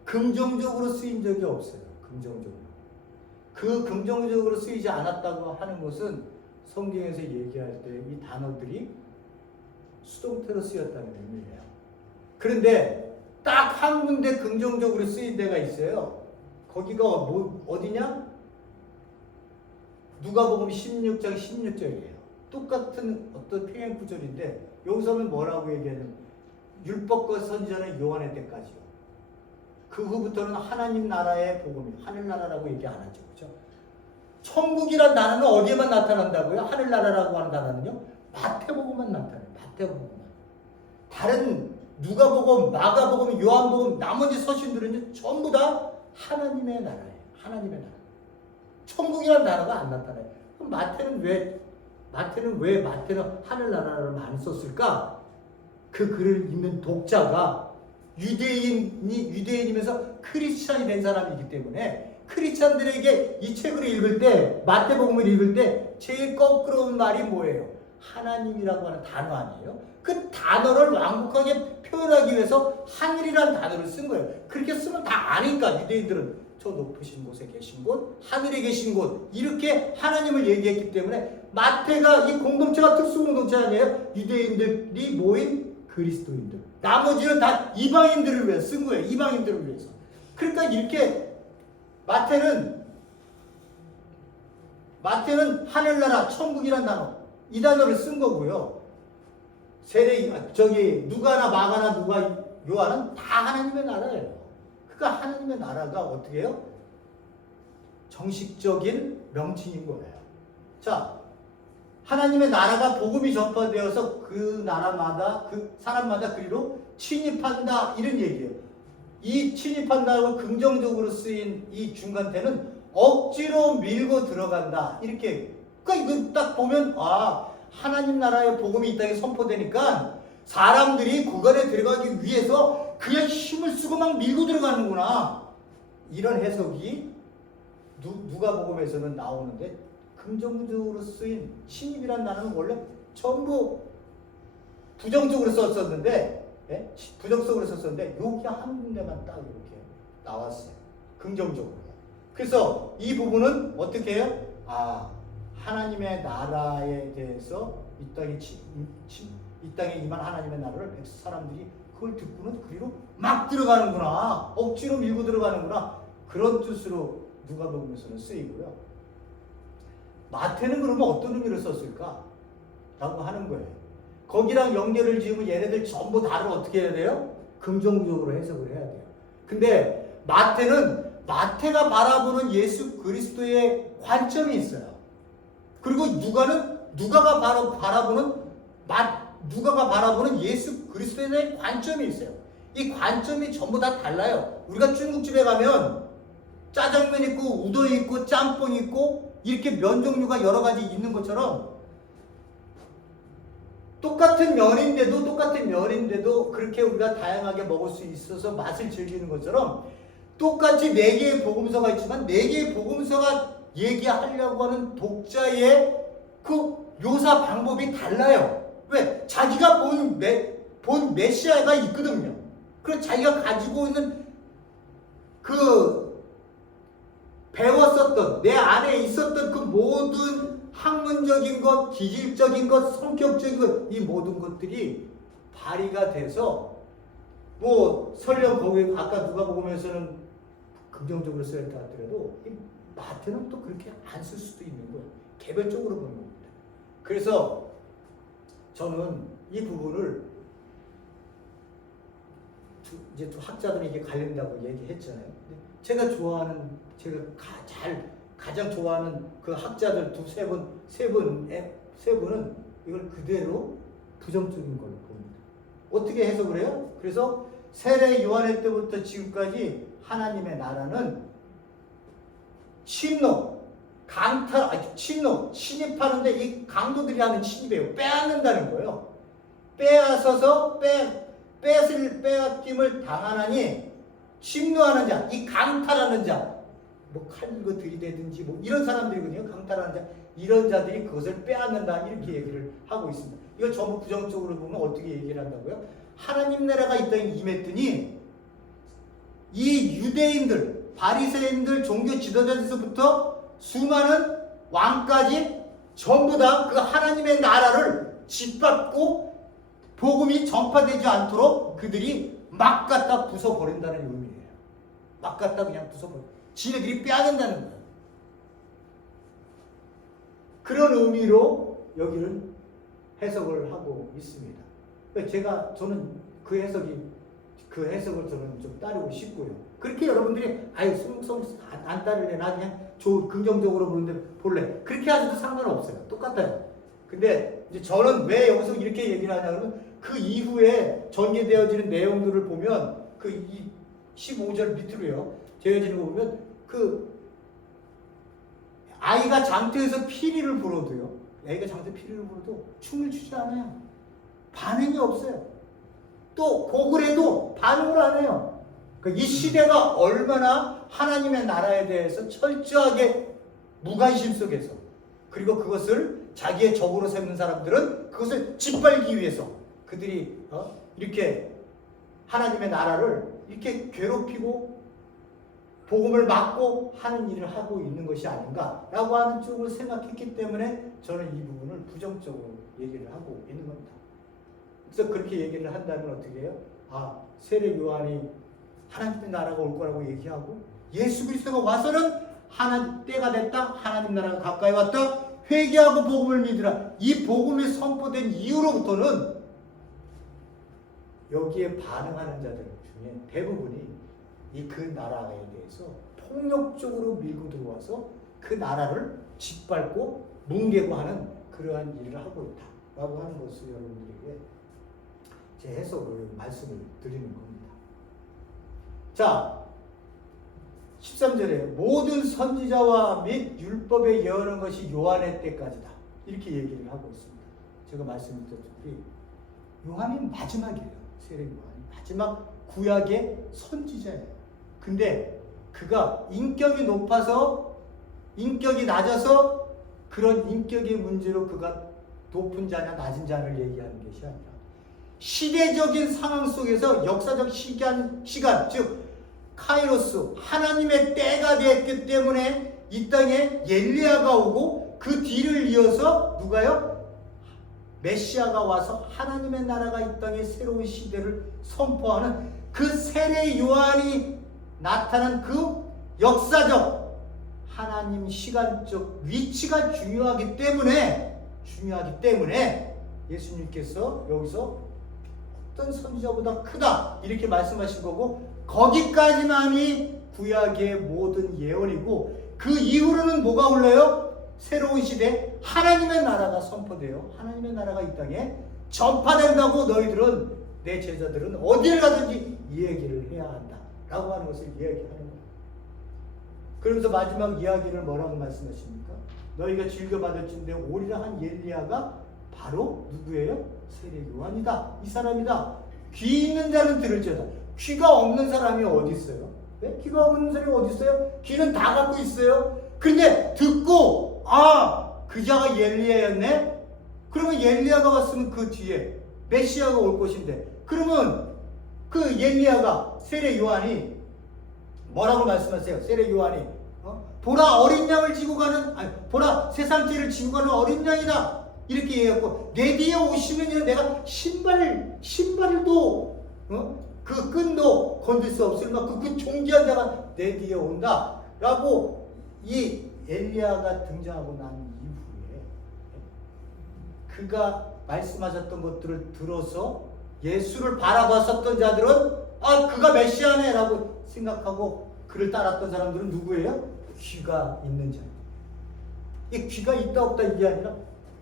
긍정적으로 쓰인 적이 없어요. 긍정적으로. 그 긍정적으로 쓰이지 않았다고 하는 것은 성경에서 얘기할 때 이 단어들이 수동태로 쓰였다는 의미예요. 그런데 딱 한 군데 긍정적으로 쓰인 데가 있어요. 거기가 어디냐? 누가복음 16장 16절이에요. 똑같은 어떤 표현 구절인데 여기서는 뭐라고 얘기하냐면 율법과 선지자는 요한의 때까지요. 그 후부터는 하나님 나라의 복음이 하늘나라라고 얘기 안 하죠. 그렇죠? 천국이란 단어는 어디에만 나타난다고요? 하늘나라라고 하는 단어는요? 마태복음만 나타나요. 마태복음만. 다른 누가복음, 마가복음, 요한복음, 나머지 서신들은 전부 다 하나님의 나라예요. 하나님의 나라. 천국이라는 단어가 안 나타나요. 그럼 마태는 왜 하늘나라를 많이 썼을까? 그 글을 읽는 독자가 유대인이면서 크리스찬이 된 사람이기 때문에 크리스찬들에게 이 책을 읽을 때, 마태복음을 읽을 때 제일 거꾸로운 말이 뭐예요? 하나님이라고 하는 단어 아니에요? 그 단어를 완곡하게 표현하기 위해서 하늘이라는 단어를 쓴 거예요. 그렇게 쓰면 다 아니까 유대인들은 저 높으신 곳에 계신 곳, 하늘에 계신 곳 이렇게 하나님을 얘기했기 때문에 마태가 이 공동체가 특수 공동체 아니에요? 유대인들이 모인 그리스도인들. 나머지는 다 이방인들을 위해서 쓴 거예요. 이방인들을 위해서. 그러니까 이렇게 마태는 하늘나라, 천국이란 단어, 이 단어를 쓴 거고요. 누가나 마가나 요한은 다 하나님의 나라예요. 그러니까 하나님의 나라가 어떻게 해요? 정식적인 명칭인 거예요. 자, 하나님의 나라가 복음이 전파되어서 그 나라마다 그 사람마다 그리로 침입한다 이런 얘기예요. 이 침입한다고 긍정적으로 쓰인 이 중간태는 억지로 밀고 들어간다 이렇게. 그러니까 이거 딱 보면 하나님 나라의 복음이 이 땅에 선포되니까 사람들이 그간에 들어가기 위해서 그냥 힘을 쓰고 막 밀고 들어가는구나. 이런 해석이 누가복음에서는 나오는데 긍정적으로 쓰인 침입이라는 단어는 원래 전부 부정적으로 썼었는데 여기 한 군데만 딱 이렇게 나왔어요. 긍정적으로. 그래서 이 부분은 어떻게 해요? 하나님의 나라에 대해서 이 땅에 이 땅에 임한 하나님의 나라를 사람들이 그걸 듣고는 그리로 막 들어가는구나, 억지로 밀고 들어가는구나, 그런 뜻으로 누가복음에서는 쓰이고요. 마태는 그러면 어떤 의미로 썼을까? 라고 하는 거예요. 거기랑 연결을 지으면 얘네들 전부 다를 어떻게 해야 돼요? 긍정적으로 해석을 해야 돼요. 근데 마태가 바라보는 예수 그리스도의 관점이 있어요. 그리고 누가가 바라보는 예수 그리스도에 대한 관점이 있어요. 이 관점이 전부 다 달라요. 우리가 중국집에 가면 짜장면 있고 우동 있고 짬뽕 있고 이렇게 면 종류가 여러 가지 있는 것처럼 똑같은 면인데도 그렇게 우리가 다양하게 먹을 수 있어서 맛을 즐기는 것처럼 똑같이 4개의 복음서가 있지만 4개의 복음서가 얘기하려고 하는 독자의 그 묘사 방법이 달라요. 왜? 자기가 본 메시아가 있거든요. 그래서 자기가 가지고 있는 그 배웠었던, 내 안에 있었던 그 모든 학문적인 것, 기질적인 것, 성격적인 것, 이 모든 것들이 발휘가 돼서 설령 거기 아까 누가복음에서는 긍정적으로 쓰였다 하더라도 이 마태는 또 그렇게 안 쓸 수도 있는 거예요. 개별적으로 보는 겁니다. 그래서 저는 이 부분을 이제 또 학자들이 이게 갈린다고 얘기했잖아요. 제가 가장 좋아하는 그 학자들 세 분은 이걸 그대로 부정적인 걸로 봅니다. 어떻게 해석을 해요? 그래서 세례 요한의 때부터 지금까지 하나님의 나라는 침입하는데 이 강도들이 하는 침입이에요. 빼앗는다는 거예요. 빼앗김을 당하나니 침노하는 자, 이 강탈하는 자, 칼 들고 들이대든지 이런 사람들이거든요. 강탈하는 자, 이런 자들이 그것을 빼앗는다, 이렇게 얘기를 하고 있습니다. 이거 전부 부정적으로 보면 어떻게 얘기를 한다고요? 하나님 나라가 이 땅에 임했더니 이 유대인들, 바리새인들, 종교 지도자에서부터 수많은 왕까지 전부 다 그 하나님의 나라를 짓밟고 복음이 전파되지 않도록 그들이 막 갖다 부숴버린다는 의미예요. 막 갖다 그냥 부숴버려. 지네들이 빼앗는다는 거예요. 그런 의미로 여기를 해석을 하고 있습니다. 저는 그 해석을 저는 좀 따르고 싶고요. 그렇게 여러분들이 안 따를래, 나 그냥 긍정적으로 보는데 볼래, 그렇게 하셔도 상관없어요. 똑같아요. 근데 이제 저는 왜 여기서 이렇게 얘기를 하냐면 그 이후에 전개되어지는 내용들을 보면 이 15절 밑으로요 되어지는 거 보면 그 아이가 장터에서 피리를 불어도요, 춤을 추지 않아요. 반응이 없어요. 또 곡을 해도 반응을 안 해요. 이 시대가 얼마나 하나님의 나라에 대해서 철저하게 무관심 속에서, 그리고 그것을 자기의 적으로 삼는 사람들은 그것을 짓밟기 위해서 그들이 이렇게 하나님의 나라를 이렇게 괴롭히고 복음을 막고 하는 일을 하고 있는 것이 아닌가라고 하는 쪽으로 생각했기 때문에 저는 이 부분을 부정적으로 얘기를 하고 있는 겁니다. 그래서 그렇게 얘기를 한다면 어떻게 해요? 세례 요한이 하나님의 나라가 올 거라고 얘기하고 예수 그리스도가 와서는 하나님 때가 됐다, 하나님 나라가 가까이 왔다, 회개하고 복음을 믿으라, 이 복음이 선포된 이후로부터는 여기에 반응하는 자들 중에 대부분이 그 나라에 대해서 폭력적으로 밀고 들어와서 그 나라를 짓밟고 뭉개고 하는 그러한 일을 하고 있다라고 하는 것을 여러분들에게 제 해석으로 말씀을 드리는 겁니다. 자, 13절에 모든 선지자와 및 율법에 예언한 것이 요한의 때까지다, 이렇게 얘기를 하고 있습니다. 제가 말씀드렸듯이 요한이 마지막이에요. 세례 요한이 마지막 구약의 선지자예요. 근데 그가 인격이 낮아서 그런 인격의 문제로 그가 높은 자냐 낮은 자를 얘기하는 것이 아니라 시대적인 상황 속에서 역사적 시간, 즉 카이로스, 하나님의 때가 됐기 때문에 이 땅에 엘리야가 오고 그 뒤를 이어서 누가요? 메시아가 와서 하나님의 나라가 이 땅에 새로운 시대를 선포하는 그 세례 요한이 나타난 그 역사적 하나님 시간적 위치가 중요하기 때문에 예수님께서 여기서 어떤 선지자보다 크다 이렇게 말씀하신 거고, 거기까지만이 구약의 모든 예언이고, 그 이후로는 뭐가 흘러요? 새로운 시대 하나님의 나라가 선포돼요. 하나님의 나라가 이 땅에 전파된다고 너희들은, 내 제자들은 어디를 가든지 이 얘기를 해야 한다 라고 하는 것을 이야기하는 거예요. 그러면서 마지막 이야기를 뭐라고 말씀하십니까? 너희가 즐겨받을진대 오리라 한 엘리야가 바로 누구예요? 세례 요한이다. 이 사람이다. 귀 있는 자는 들을지어다. 귀가 없는 사람이 어디 있어요? 네? 귀가 없는 사람이 어디 있어요? 귀는 다 갖고 있어요. 근데 듣고 그 자가 엘리야였네? 그러면 엘리야가 왔으면 그 뒤에 메시아가 올 것인데, 그러면 그 엘리야가 세례 요한이 뭐라고 말씀하세요? 세례 요한이 보라 어린 양을 지고 가는, 보라 세상 죄를 지고 가는 어린 양이다 이렇게 얘기했고, 내 뒤에 오시면 내가 신발도 그 끈도 건들 수 없을 만큼 그 존귀한 자가 내 뒤에 온다 라고 이 엘리야가 등장하고 난 이후에 그가 말씀하셨던 것들을 들어서 예수를 바라봤었던 자들은 그가 메시아네 라고 생각하고 그를 따랐던 사람들은 누구예요? 귀가 있는 자. 이 귀가 있다 없다 이게 아니라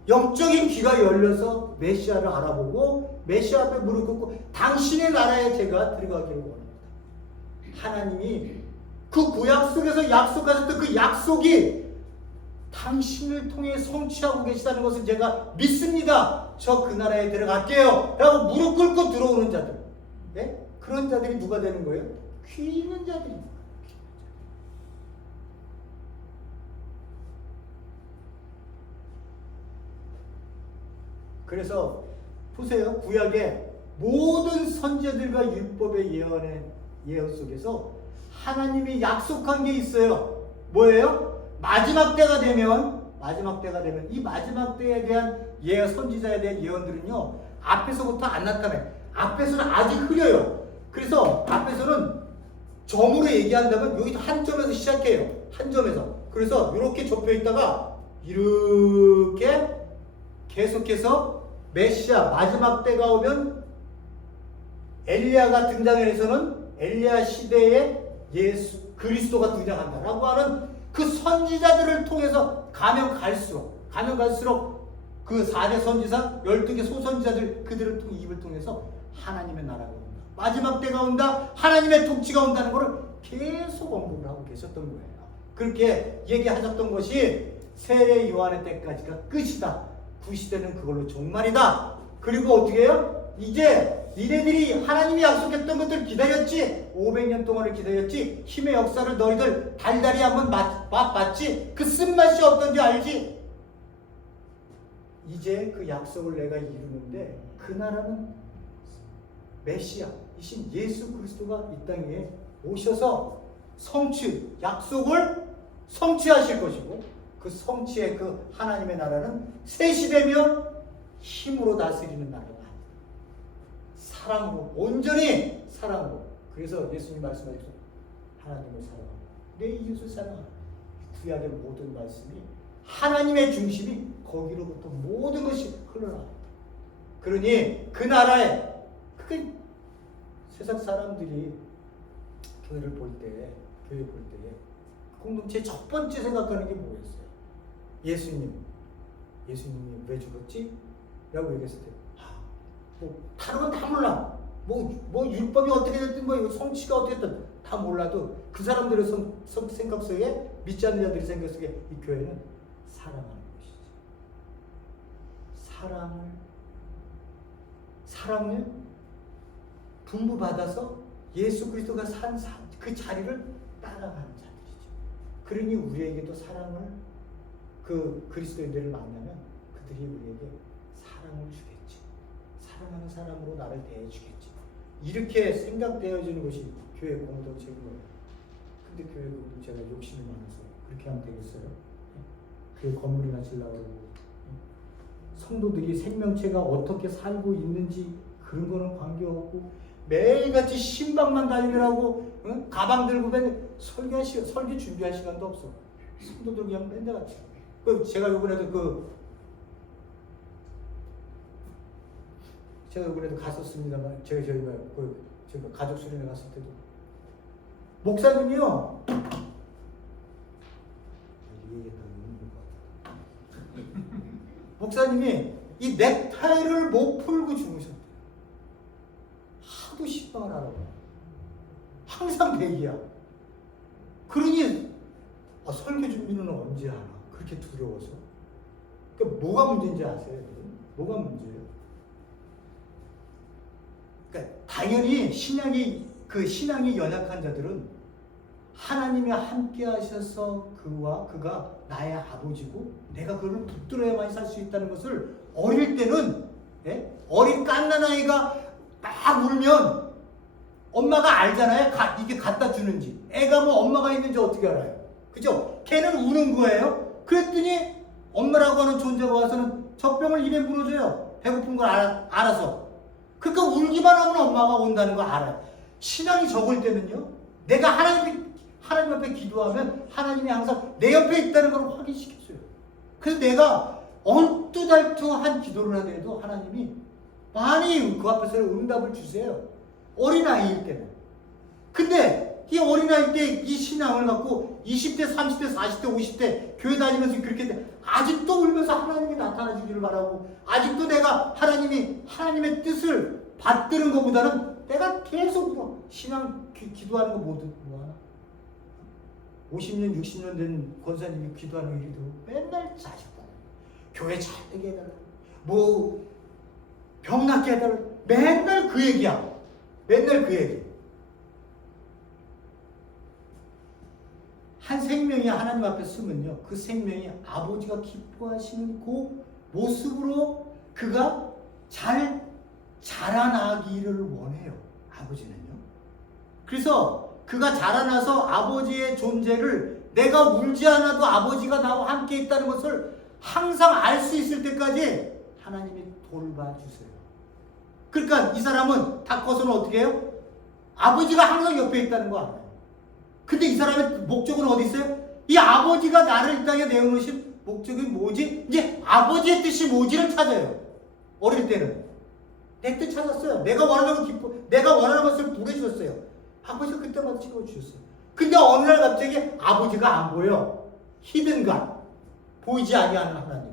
영적인 귀가 열려서 메시아를 알아보고 메시아 앞에 무릎 꿇고 당신의 나라에 제가 들어가기를 원합니다. 하나님이 그 구약 속에서 약속하셨던 그 약속이 당신을 통해 성취하고 계시다는 것을 제가 믿습니다. 저 그 나라에 들어갈게요 라고 무릎 꿇고 들어오는 자들, 네? 그런 자들이 누가 되는 거예요? 귀 있는 자들입니다. 그래서 보세요. 구약의 모든 선지자들과 율법의 예언 속에서 하나님이 약속한 게 있어요. 뭐예요? 마지막 때가 되면 이 마지막 때에 대한 선지자에 대한 예언들은요, 앞에서부터 안 나타나요. 앞에서는 아직 흐려요. 그래서 앞에서는 점으로 얘기한다면 여기도 한 점에서 시작해요. 한 점에서. 그래서 이렇게 좁혀 있다가 이렇게 계속해서 메시아 마지막 때가 오면 엘리야가 등장해서는 엘리야 시대에 예수 그리스도가 등장한다라고 하는 그 선지자들을 통해서 가면 갈수록 그 4대 선지자 12개 소선지자들 그들을 통해 입을 통해서 하나님의 나라가 온다. 마지막 때가 온다. 하나님의 통치가 온다는 것을 계속 언급을 하고 계셨던 거예요. 그렇게 얘기하셨던 것이 세례 요한의 때까지가 끝이다. 구시대는 그걸로 종말이다. 그리고 어떻게 해요? 이제 니네들이 하나님이 약속했던 것들 기다렸지. 500년 동안을 기다렸지. 힘의 역사를 너희들 달달이 한번 맛봤지. 그 쓴맛이 어떤지 알지? 이제 그 약속을 내가 이루는데 그 나라는 메시아이신 예수 그리스도가 이 땅에 오셔서 약속을 성취하실 것이고, 그 성취의 그 하나님의 나라는 새 시대면 힘으로 다스리는 나라가 아니다. 사랑으로, 온전히 사랑으로. 그래서 예수님 말씀하셨죠. 하나님을 사랑하고 내 이웃을 사랑하라. 구약의 모든 말씀이 하나님의 중심이 거기로부터 모든 것이 흘러나옵니다. 그러니 그 나라에 세상 사람들이 교회를 볼 때 공동체의 첫 번째 생각하는 게 뭐였어요? 예수님이 왜 죽었지? 라고 얘기했을 때 다른 건 다 몰라. 뭐 율법이 어떻게 됐든 성취가 어떻게 됐든 다 몰라도 그 사람들의 생각 속에, 믿지 않는 자들의 생각 속에 이 교회는 사랑하는 것이지. 사랑을 분부받아서 예수 그리스도가 산 그 자리를 따라가는 자들이죠. 그러니 우리에게도 사랑을, 그 그리스도인들을 만나면 그들이 우리에게 사랑을 주겠지. 사랑하는 사람으로 나를 대해주겠지. 이렇게 생각되어지는 것이 교회 공동체인 거예요. 근데 교회 공동체가 욕심이 많아서 그렇게 하면 되겠어요? 교회 건물이나 지으려고 그러고 성도들이 생명체가 어떻게 살고 있는지 그런 거는 관계없고 매일같이 신방만 달리라고 응? 가방 들고 맨날 설교 준비할 시간도 없어. 성도들 그냥 맨날 같이. 제가 이번에도 갔었습니다만 저희가 가족 수련회 갔을 때도 목사님이요. 목사님이 이 넥타이를 못 풀고 주무셨대요. 하도 신방을 하라고. 항상 대기야. 그러니 설교 준비는 언제 하나? 그렇게 두려워서. 그러니까 뭐가 문제인지 아세요? 뭐가 문제예요? 그러니까 당연히 신앙이 연약한 자들은 하나님이 함께 하셔서 그가 나의 아버지고 내가 그를 붙들어야만 살 수 있다는 것을 어릴 때는 어린 갓난아이가 막 울면 엄마가 알잖아요. 이게 갖다 주는지. 애가 뭐 엄마가 있는지 어떻게 알아요? 그죠? 걔는 우는 거예요. 그랬더니 엄마라고 하는 존재가 와서는 젖병을 입에 물어줘요. 배고픈 걸 알아서. 그러니까 울기만 하면 엄마가 온다는 걸 알아요. 신앙이 적을 때는요. 내가 하나님 앞에 기도하면 하나님이 항상 내 옆에 있다는 걸 확인시켜줘요. 그래서 내가 얼뚜달뚜한 기도를 하더라도 하나님이 많이 그 앞에서 응답을 주세요. 어린아이일 때는. 근데 이 어린아이 때 이 신앙을 갖고 20대, 30대, 40대, 50대 교회 다니면서 그렇게 아직도 울면서 하나님이 나타나주기를 바라고 아직도 내가 하나님의 뜻을 받드는 것보다는 내가 계속 신앙 기도하는 거 뭐하나? 50년, 60년 된 권사님이 기도하는 일이도 맨날 자식고 교회 잘 되게 해달라. 병 낫게 해달라. 맨날 그 얘기야. 맨날 그 얘기. 한 생명이 하나님 앞에 쓰면요. 그 생명이 아버지가 기뻐하시는 그 모습으로 그가 잘 자라나기를 원해요. 아버지는요. 그래서 그가 자라나서 아버지의 존재를 내가 울지 않아도 아버지가 나와 함께 있다는 것을 항상 알 수 있을 때까지 하나님이 돌봐주세요. 그러니까 이 사람은 다 커서는 어떻게 해요? 아버지가 항상 옆에 있다는 거 알아요. 근데 이 사람의 목적은 어디 있어요? 이 아버지가 나를 이 땅에 내어놓으신 목적이 뭐지? 이제 아버지의 뜻이 뭐지를 찾아요. 어릴 때는. 내 뜻 찾았어요. 내가 원하는 것을 부르셨어요. 아버지가 그때마다 찍어주셨어요. 근데 어느 날 갑자기 아버지가 안 보여. 히든가. 보이지 아니하는 하나님.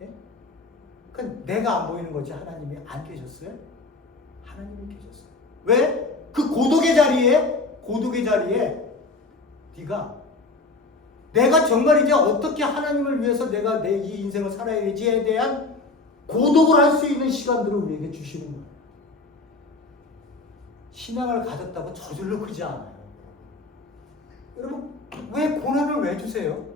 예? 그건 내가 안 보이는 거지 하나님이 안 계셨어요? 하나님이 계셨어요. 왜? 그 고독의 자리에 내가 정말 이제 어떻게 하나님을 위해서 내가 내 이 인생을 살아야 되지에 대한 고독을 할 수 있는 시간들을 우리에게 주시는 거예요. 신앙을 가졌다고 저절로 크지 않아요. 여러분, 왜 고난을 왜 주세요?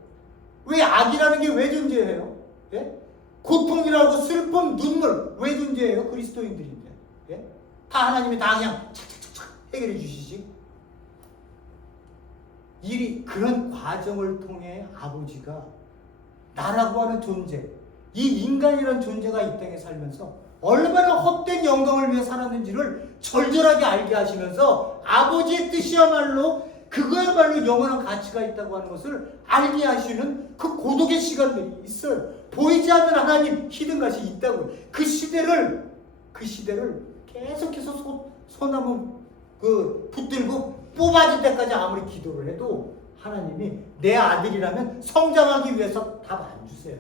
왜 악이라는 게 왜 존재해요? 예? 고통이라고 슬픔, 눈물 왜 존재해요? 그리스도인들인데. 예? 다 하나님이 다 그냥 착착착착 해결해 주시지. 그런 과정을 통해 아버지가 나라고 하는 존재, 이 인간이라는 존재가 이 땅에 살면서 얼마나 헛된 영광을 위해 살았는지를 절절하게 알게 하시면서 아버지의 뜻이야말로 그거야말로 영원한 가치가 있다고 하는 것을 알게 하시는 그 고독의 시간들이 있어요. 보이지 않는 하나님 히든갓이 있다고요. 그 시대를 계속해서 소나무 붙들고 뽑아질 때까지 아무리 기도를 해도 하나님이 내 아들이라면 성장하기 위해서 답 안 주세요.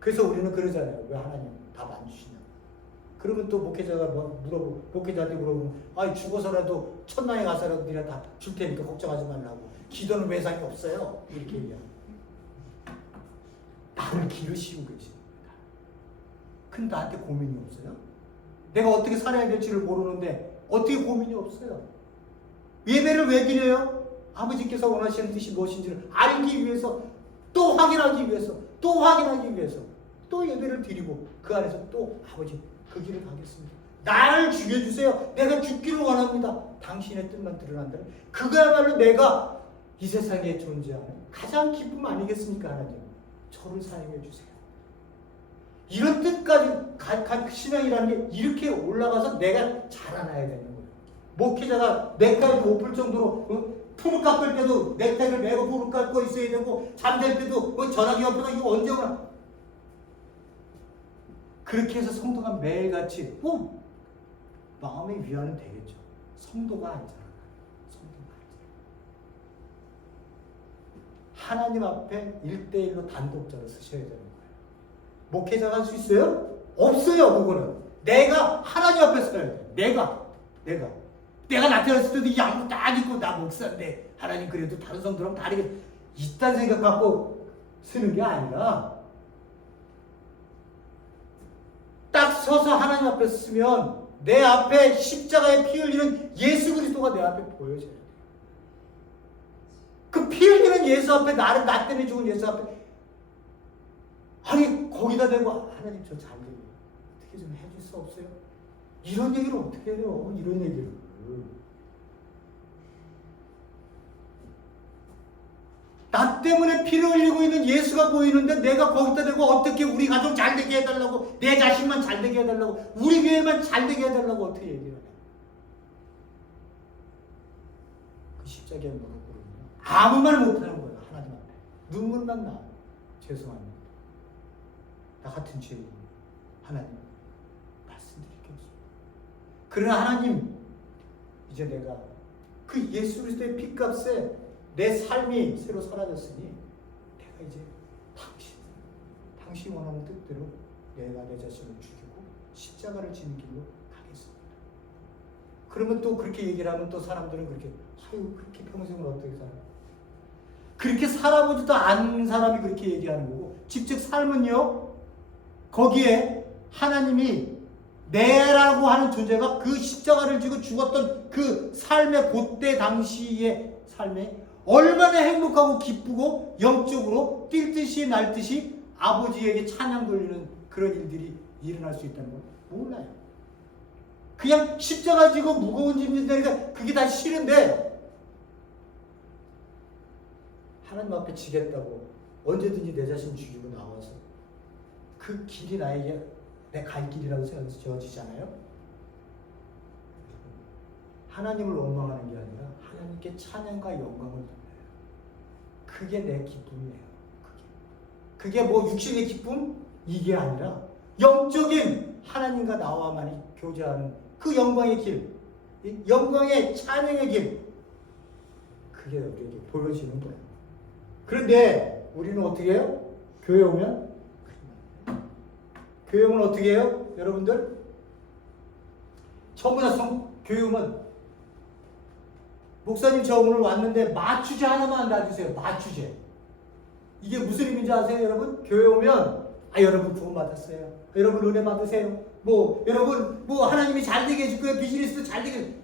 그래서 우리는 그러잖아요. 왜 하나님 답 안 주시냐? 그러면 또 목회자한테 물어보면 죽어서라도 천당에 가서라도 네가 다 줄 테니까 걱정하지 말라고. 기도는 외상이 없어요. 이렇게 얘기합니다. 나를 기르시고 계십니다. 근데 나한테 고민이 없어요? 내가 어떻게 살아야 될지를 모르는데 어떻게 고민이 없어요? 예배를 왜 드려요? 아버지께서 원하시는 뜻이 무엇인지를 알기 위해서, 또 확인하기 위해서, 또 예배를 드리고 그 안에서 또 아버지 그 길을 가겠습니다. 나를 죽여주세요. 내가 죽기를 원합니다. 당신의 뜻만 드러난다면 그거야말로 내가 이 세상에 존재하는 가장 기쁨 아니겠습니까? 하나님, 저를 사용해 주세요. 이런 뜻까지 신앙이라는 게 이렇게 올라가서 내가 자라나야 되는 거예요. 목회자가 넥타이도 못 풀 정도로 풀을 깎을 때도 넥타이를 메고 풀을 깎고 있어야 되고, 잠잘 때도 전화기 옆에서 이거 언제 오나, 그렇게 해서 성도가 매일같이 마음의 위안은 되겠죠. 성도가 아니잖아. 성도가 아니잖아. 하나님 앞에 1대1로 단독자로 쓰셔야 되는 거예요. 목회자가 할 수 있어요? 없어요. 그거는 내가 하나님 앞에 서야 돼. 내가 나타났을 때도 이 양복 딱 입고 나 목사인데 하나님 그래도 다른 성도랑 다르게 있다는 생각 갖고 쓰는 게 아니라, 딱 서서 하나님 앞에 쓰면 내 앞에 십자가에 피 흘리는 예수 그리스도가 내 앞에 보여져야 돼. 그 피 흘리는 예수 앞에, 나 때문에 죽은 예수 앞에, 아니 거기다 대고 하나님 저 잘돼요, 어떻게 좀 해줄 수 없어요? 이런 얘기를 어떻게 해요? 이런 얘기를. 나 때문에 피를 흘리고 있는 예수가 보이는데 내가 거기다 대고 어떻게 우리 가족 잘되게 해달라고, 내 자신만 잘되게 해달라고, 우리 교회만 잘되게 해달라고 어떻게 얘기를 하냐. 그 십자가에 무릎 꿇으면 아무 말 못하는 거예요. 하나님 앞에 눈물만 나. 죄송합니다. 나 같은 죄인 하나님 말씀드릴 게 없습니다. 그러나 하나님, 이제 내가 그 예수 그리스도의 피값에 내 삶이 새로 사라졌으니 내가 이제 당신 원하는 뜻대로 내가 내 자신을 죽이고 십자가를 지는 길로 가겠습니다. 그러면 또 그렇게 얘기를 하면 또 사람들은 그렇게, 아유 그렇게 평생을 어떻게 살아? 그렇게 살아보지도 않은 사람이 그렇게 얘기하는 거고, 직접 삶은요, 거기에 하나님이 내라고 하는 존재가 그 십자가를 지고 죽었던 그 삶의, 그때 당시의 삶에 얼마나 행복하고 기쁘고 영적으로 뛸 듯이 날 듯이 아버지에게 찬양 돌리는 그런 일들이 일어날 수 있다는 걸 몰라요. 그냥 십자가 지고 무거운 짐 지니까 그게 다 싫은데, 하나님 앞에 지겠다고 언제든지 내 자신 죽이고 나와서 그 길이 나에게 내 갈 길이라고 생각해서 지어지잖아요. 하나님을 원망하는 게 아니라 하나님께 찬양과 영광을 돌려요. 그게 내 기쁨이에요. 그게 뭐 육신의 기쁨? 이게 아니라 영적인 하나님과 나와만이 교제하는 그 영광의 길, 영광의 찬양의 길, 그게 우리에게 보여지는 거예요. 그런데 우리는 어떻게 해요? 교회 오면 어떻게 해요? 여러분들 전부 다 교회 오면, 목사님 저 오늘 왔는데 마추제 하나만 놔주세요. 마추제. 이게 무슨 의미인지 아세요, 여러분? 교회 오면 여러분 구원 받았어요. 여러분 은혜 받으세요. 여러분 하나님이 잘되게 해줄 거예요. 비즈니스도 잘되게.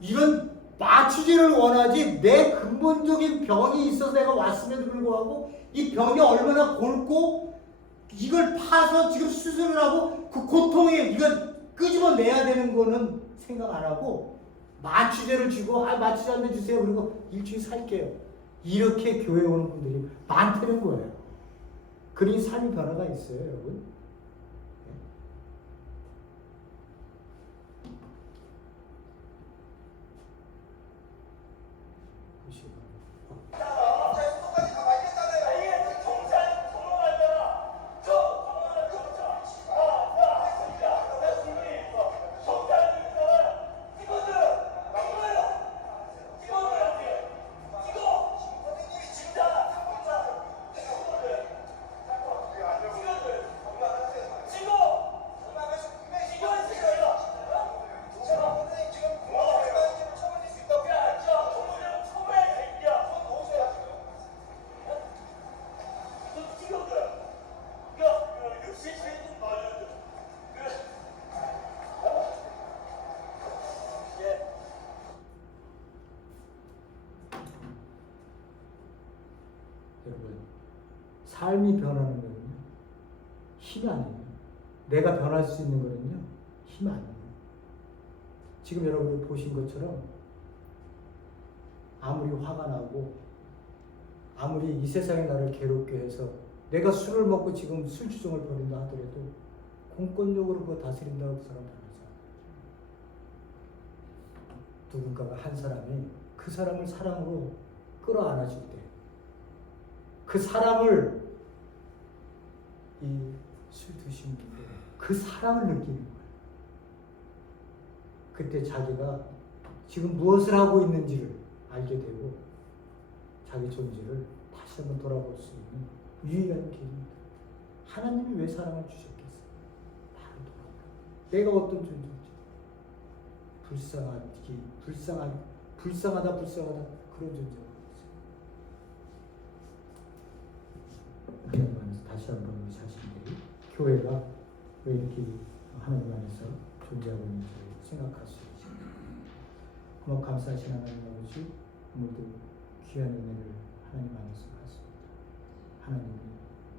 이런 마추제를 원하지, 내 근본적인 병이 있어서 내가 왔음에도 불구하고 이 병이 얼마나 골고 이걸 파서 지금 수술을 하고 그 고통에 이걸 끄집어내야 되는 거는 생각 안 하고 마취제를 주고 마취제 한 대 주세요. 그리고 일주일 살게요. 이렇게 교회 오는 분들이 많다는 거예요. 그러니 삶의 변화가 있어요, 여러분. 여러분, 삶이 변하는 거는요, 힘이 아니에요. 내가 변할 수 있는 거는요, 힘 아니에요. 지금 여러분이 보신 것처럼 아무리 화가 나고 아무리 이 세상이 나를 괴롭게 해서 내가 술을 먹고 지금 술주정을 벌인다 하더라도 공권력으로 그거 다스린다고 그 사람 다르지 않아요. 누군가가 한 사람이 그 사람을 사랑으로 끌어안아줄 때 그 사람을 이 술 드신 분들 그 사랑을 느끼는 거예요. 그때 자기가 지금 무엇을 하고 있는지를 알게 되고 자기 존재를 다시 한번 돌아볼 수 있는 유일한 길입니다. 하나님이 왜 사랑을 주셨겠어요? 바로 돌아보라. 내가 어떤 존재인지 불쌍하다 그런 존재가 하나님 안에서 다시 한번 우리 자신들이 교회가 왜 이렇게 하나님 안에서 존재하고 있는지 생각할 수 있습니다. 고맙 감사하신 하나님 아버지, 오늘도 귀한 은혜를 하나님 안에서 받습니다. 하나님이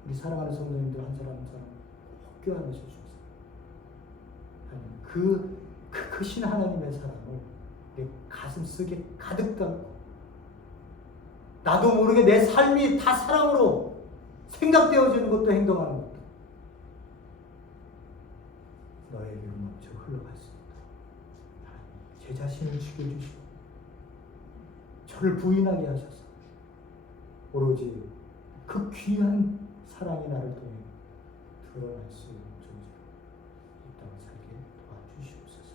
우리 사랑하는 성도님들 한 사람 한 사람 꼭 교환하셔 주옵소서. 하나님 그 크신 하나님의 사랑을 내 가슴 속에 가득 담고 나도 모르게 내 삶이 다 사랑으로 생각되어지는 것도 행동하는 것도 너에게로 넘쳐 흘러갔습니다. 하나님 제 자신을 죽여주시고 저를 부인하게 하셔서 오로지 그 귀한 사랑이 나를 통해 드러날 수 있는 존재로 이 땅을 살게 도와주시옵소서.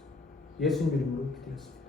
예수님 이름으로 기도했습니다.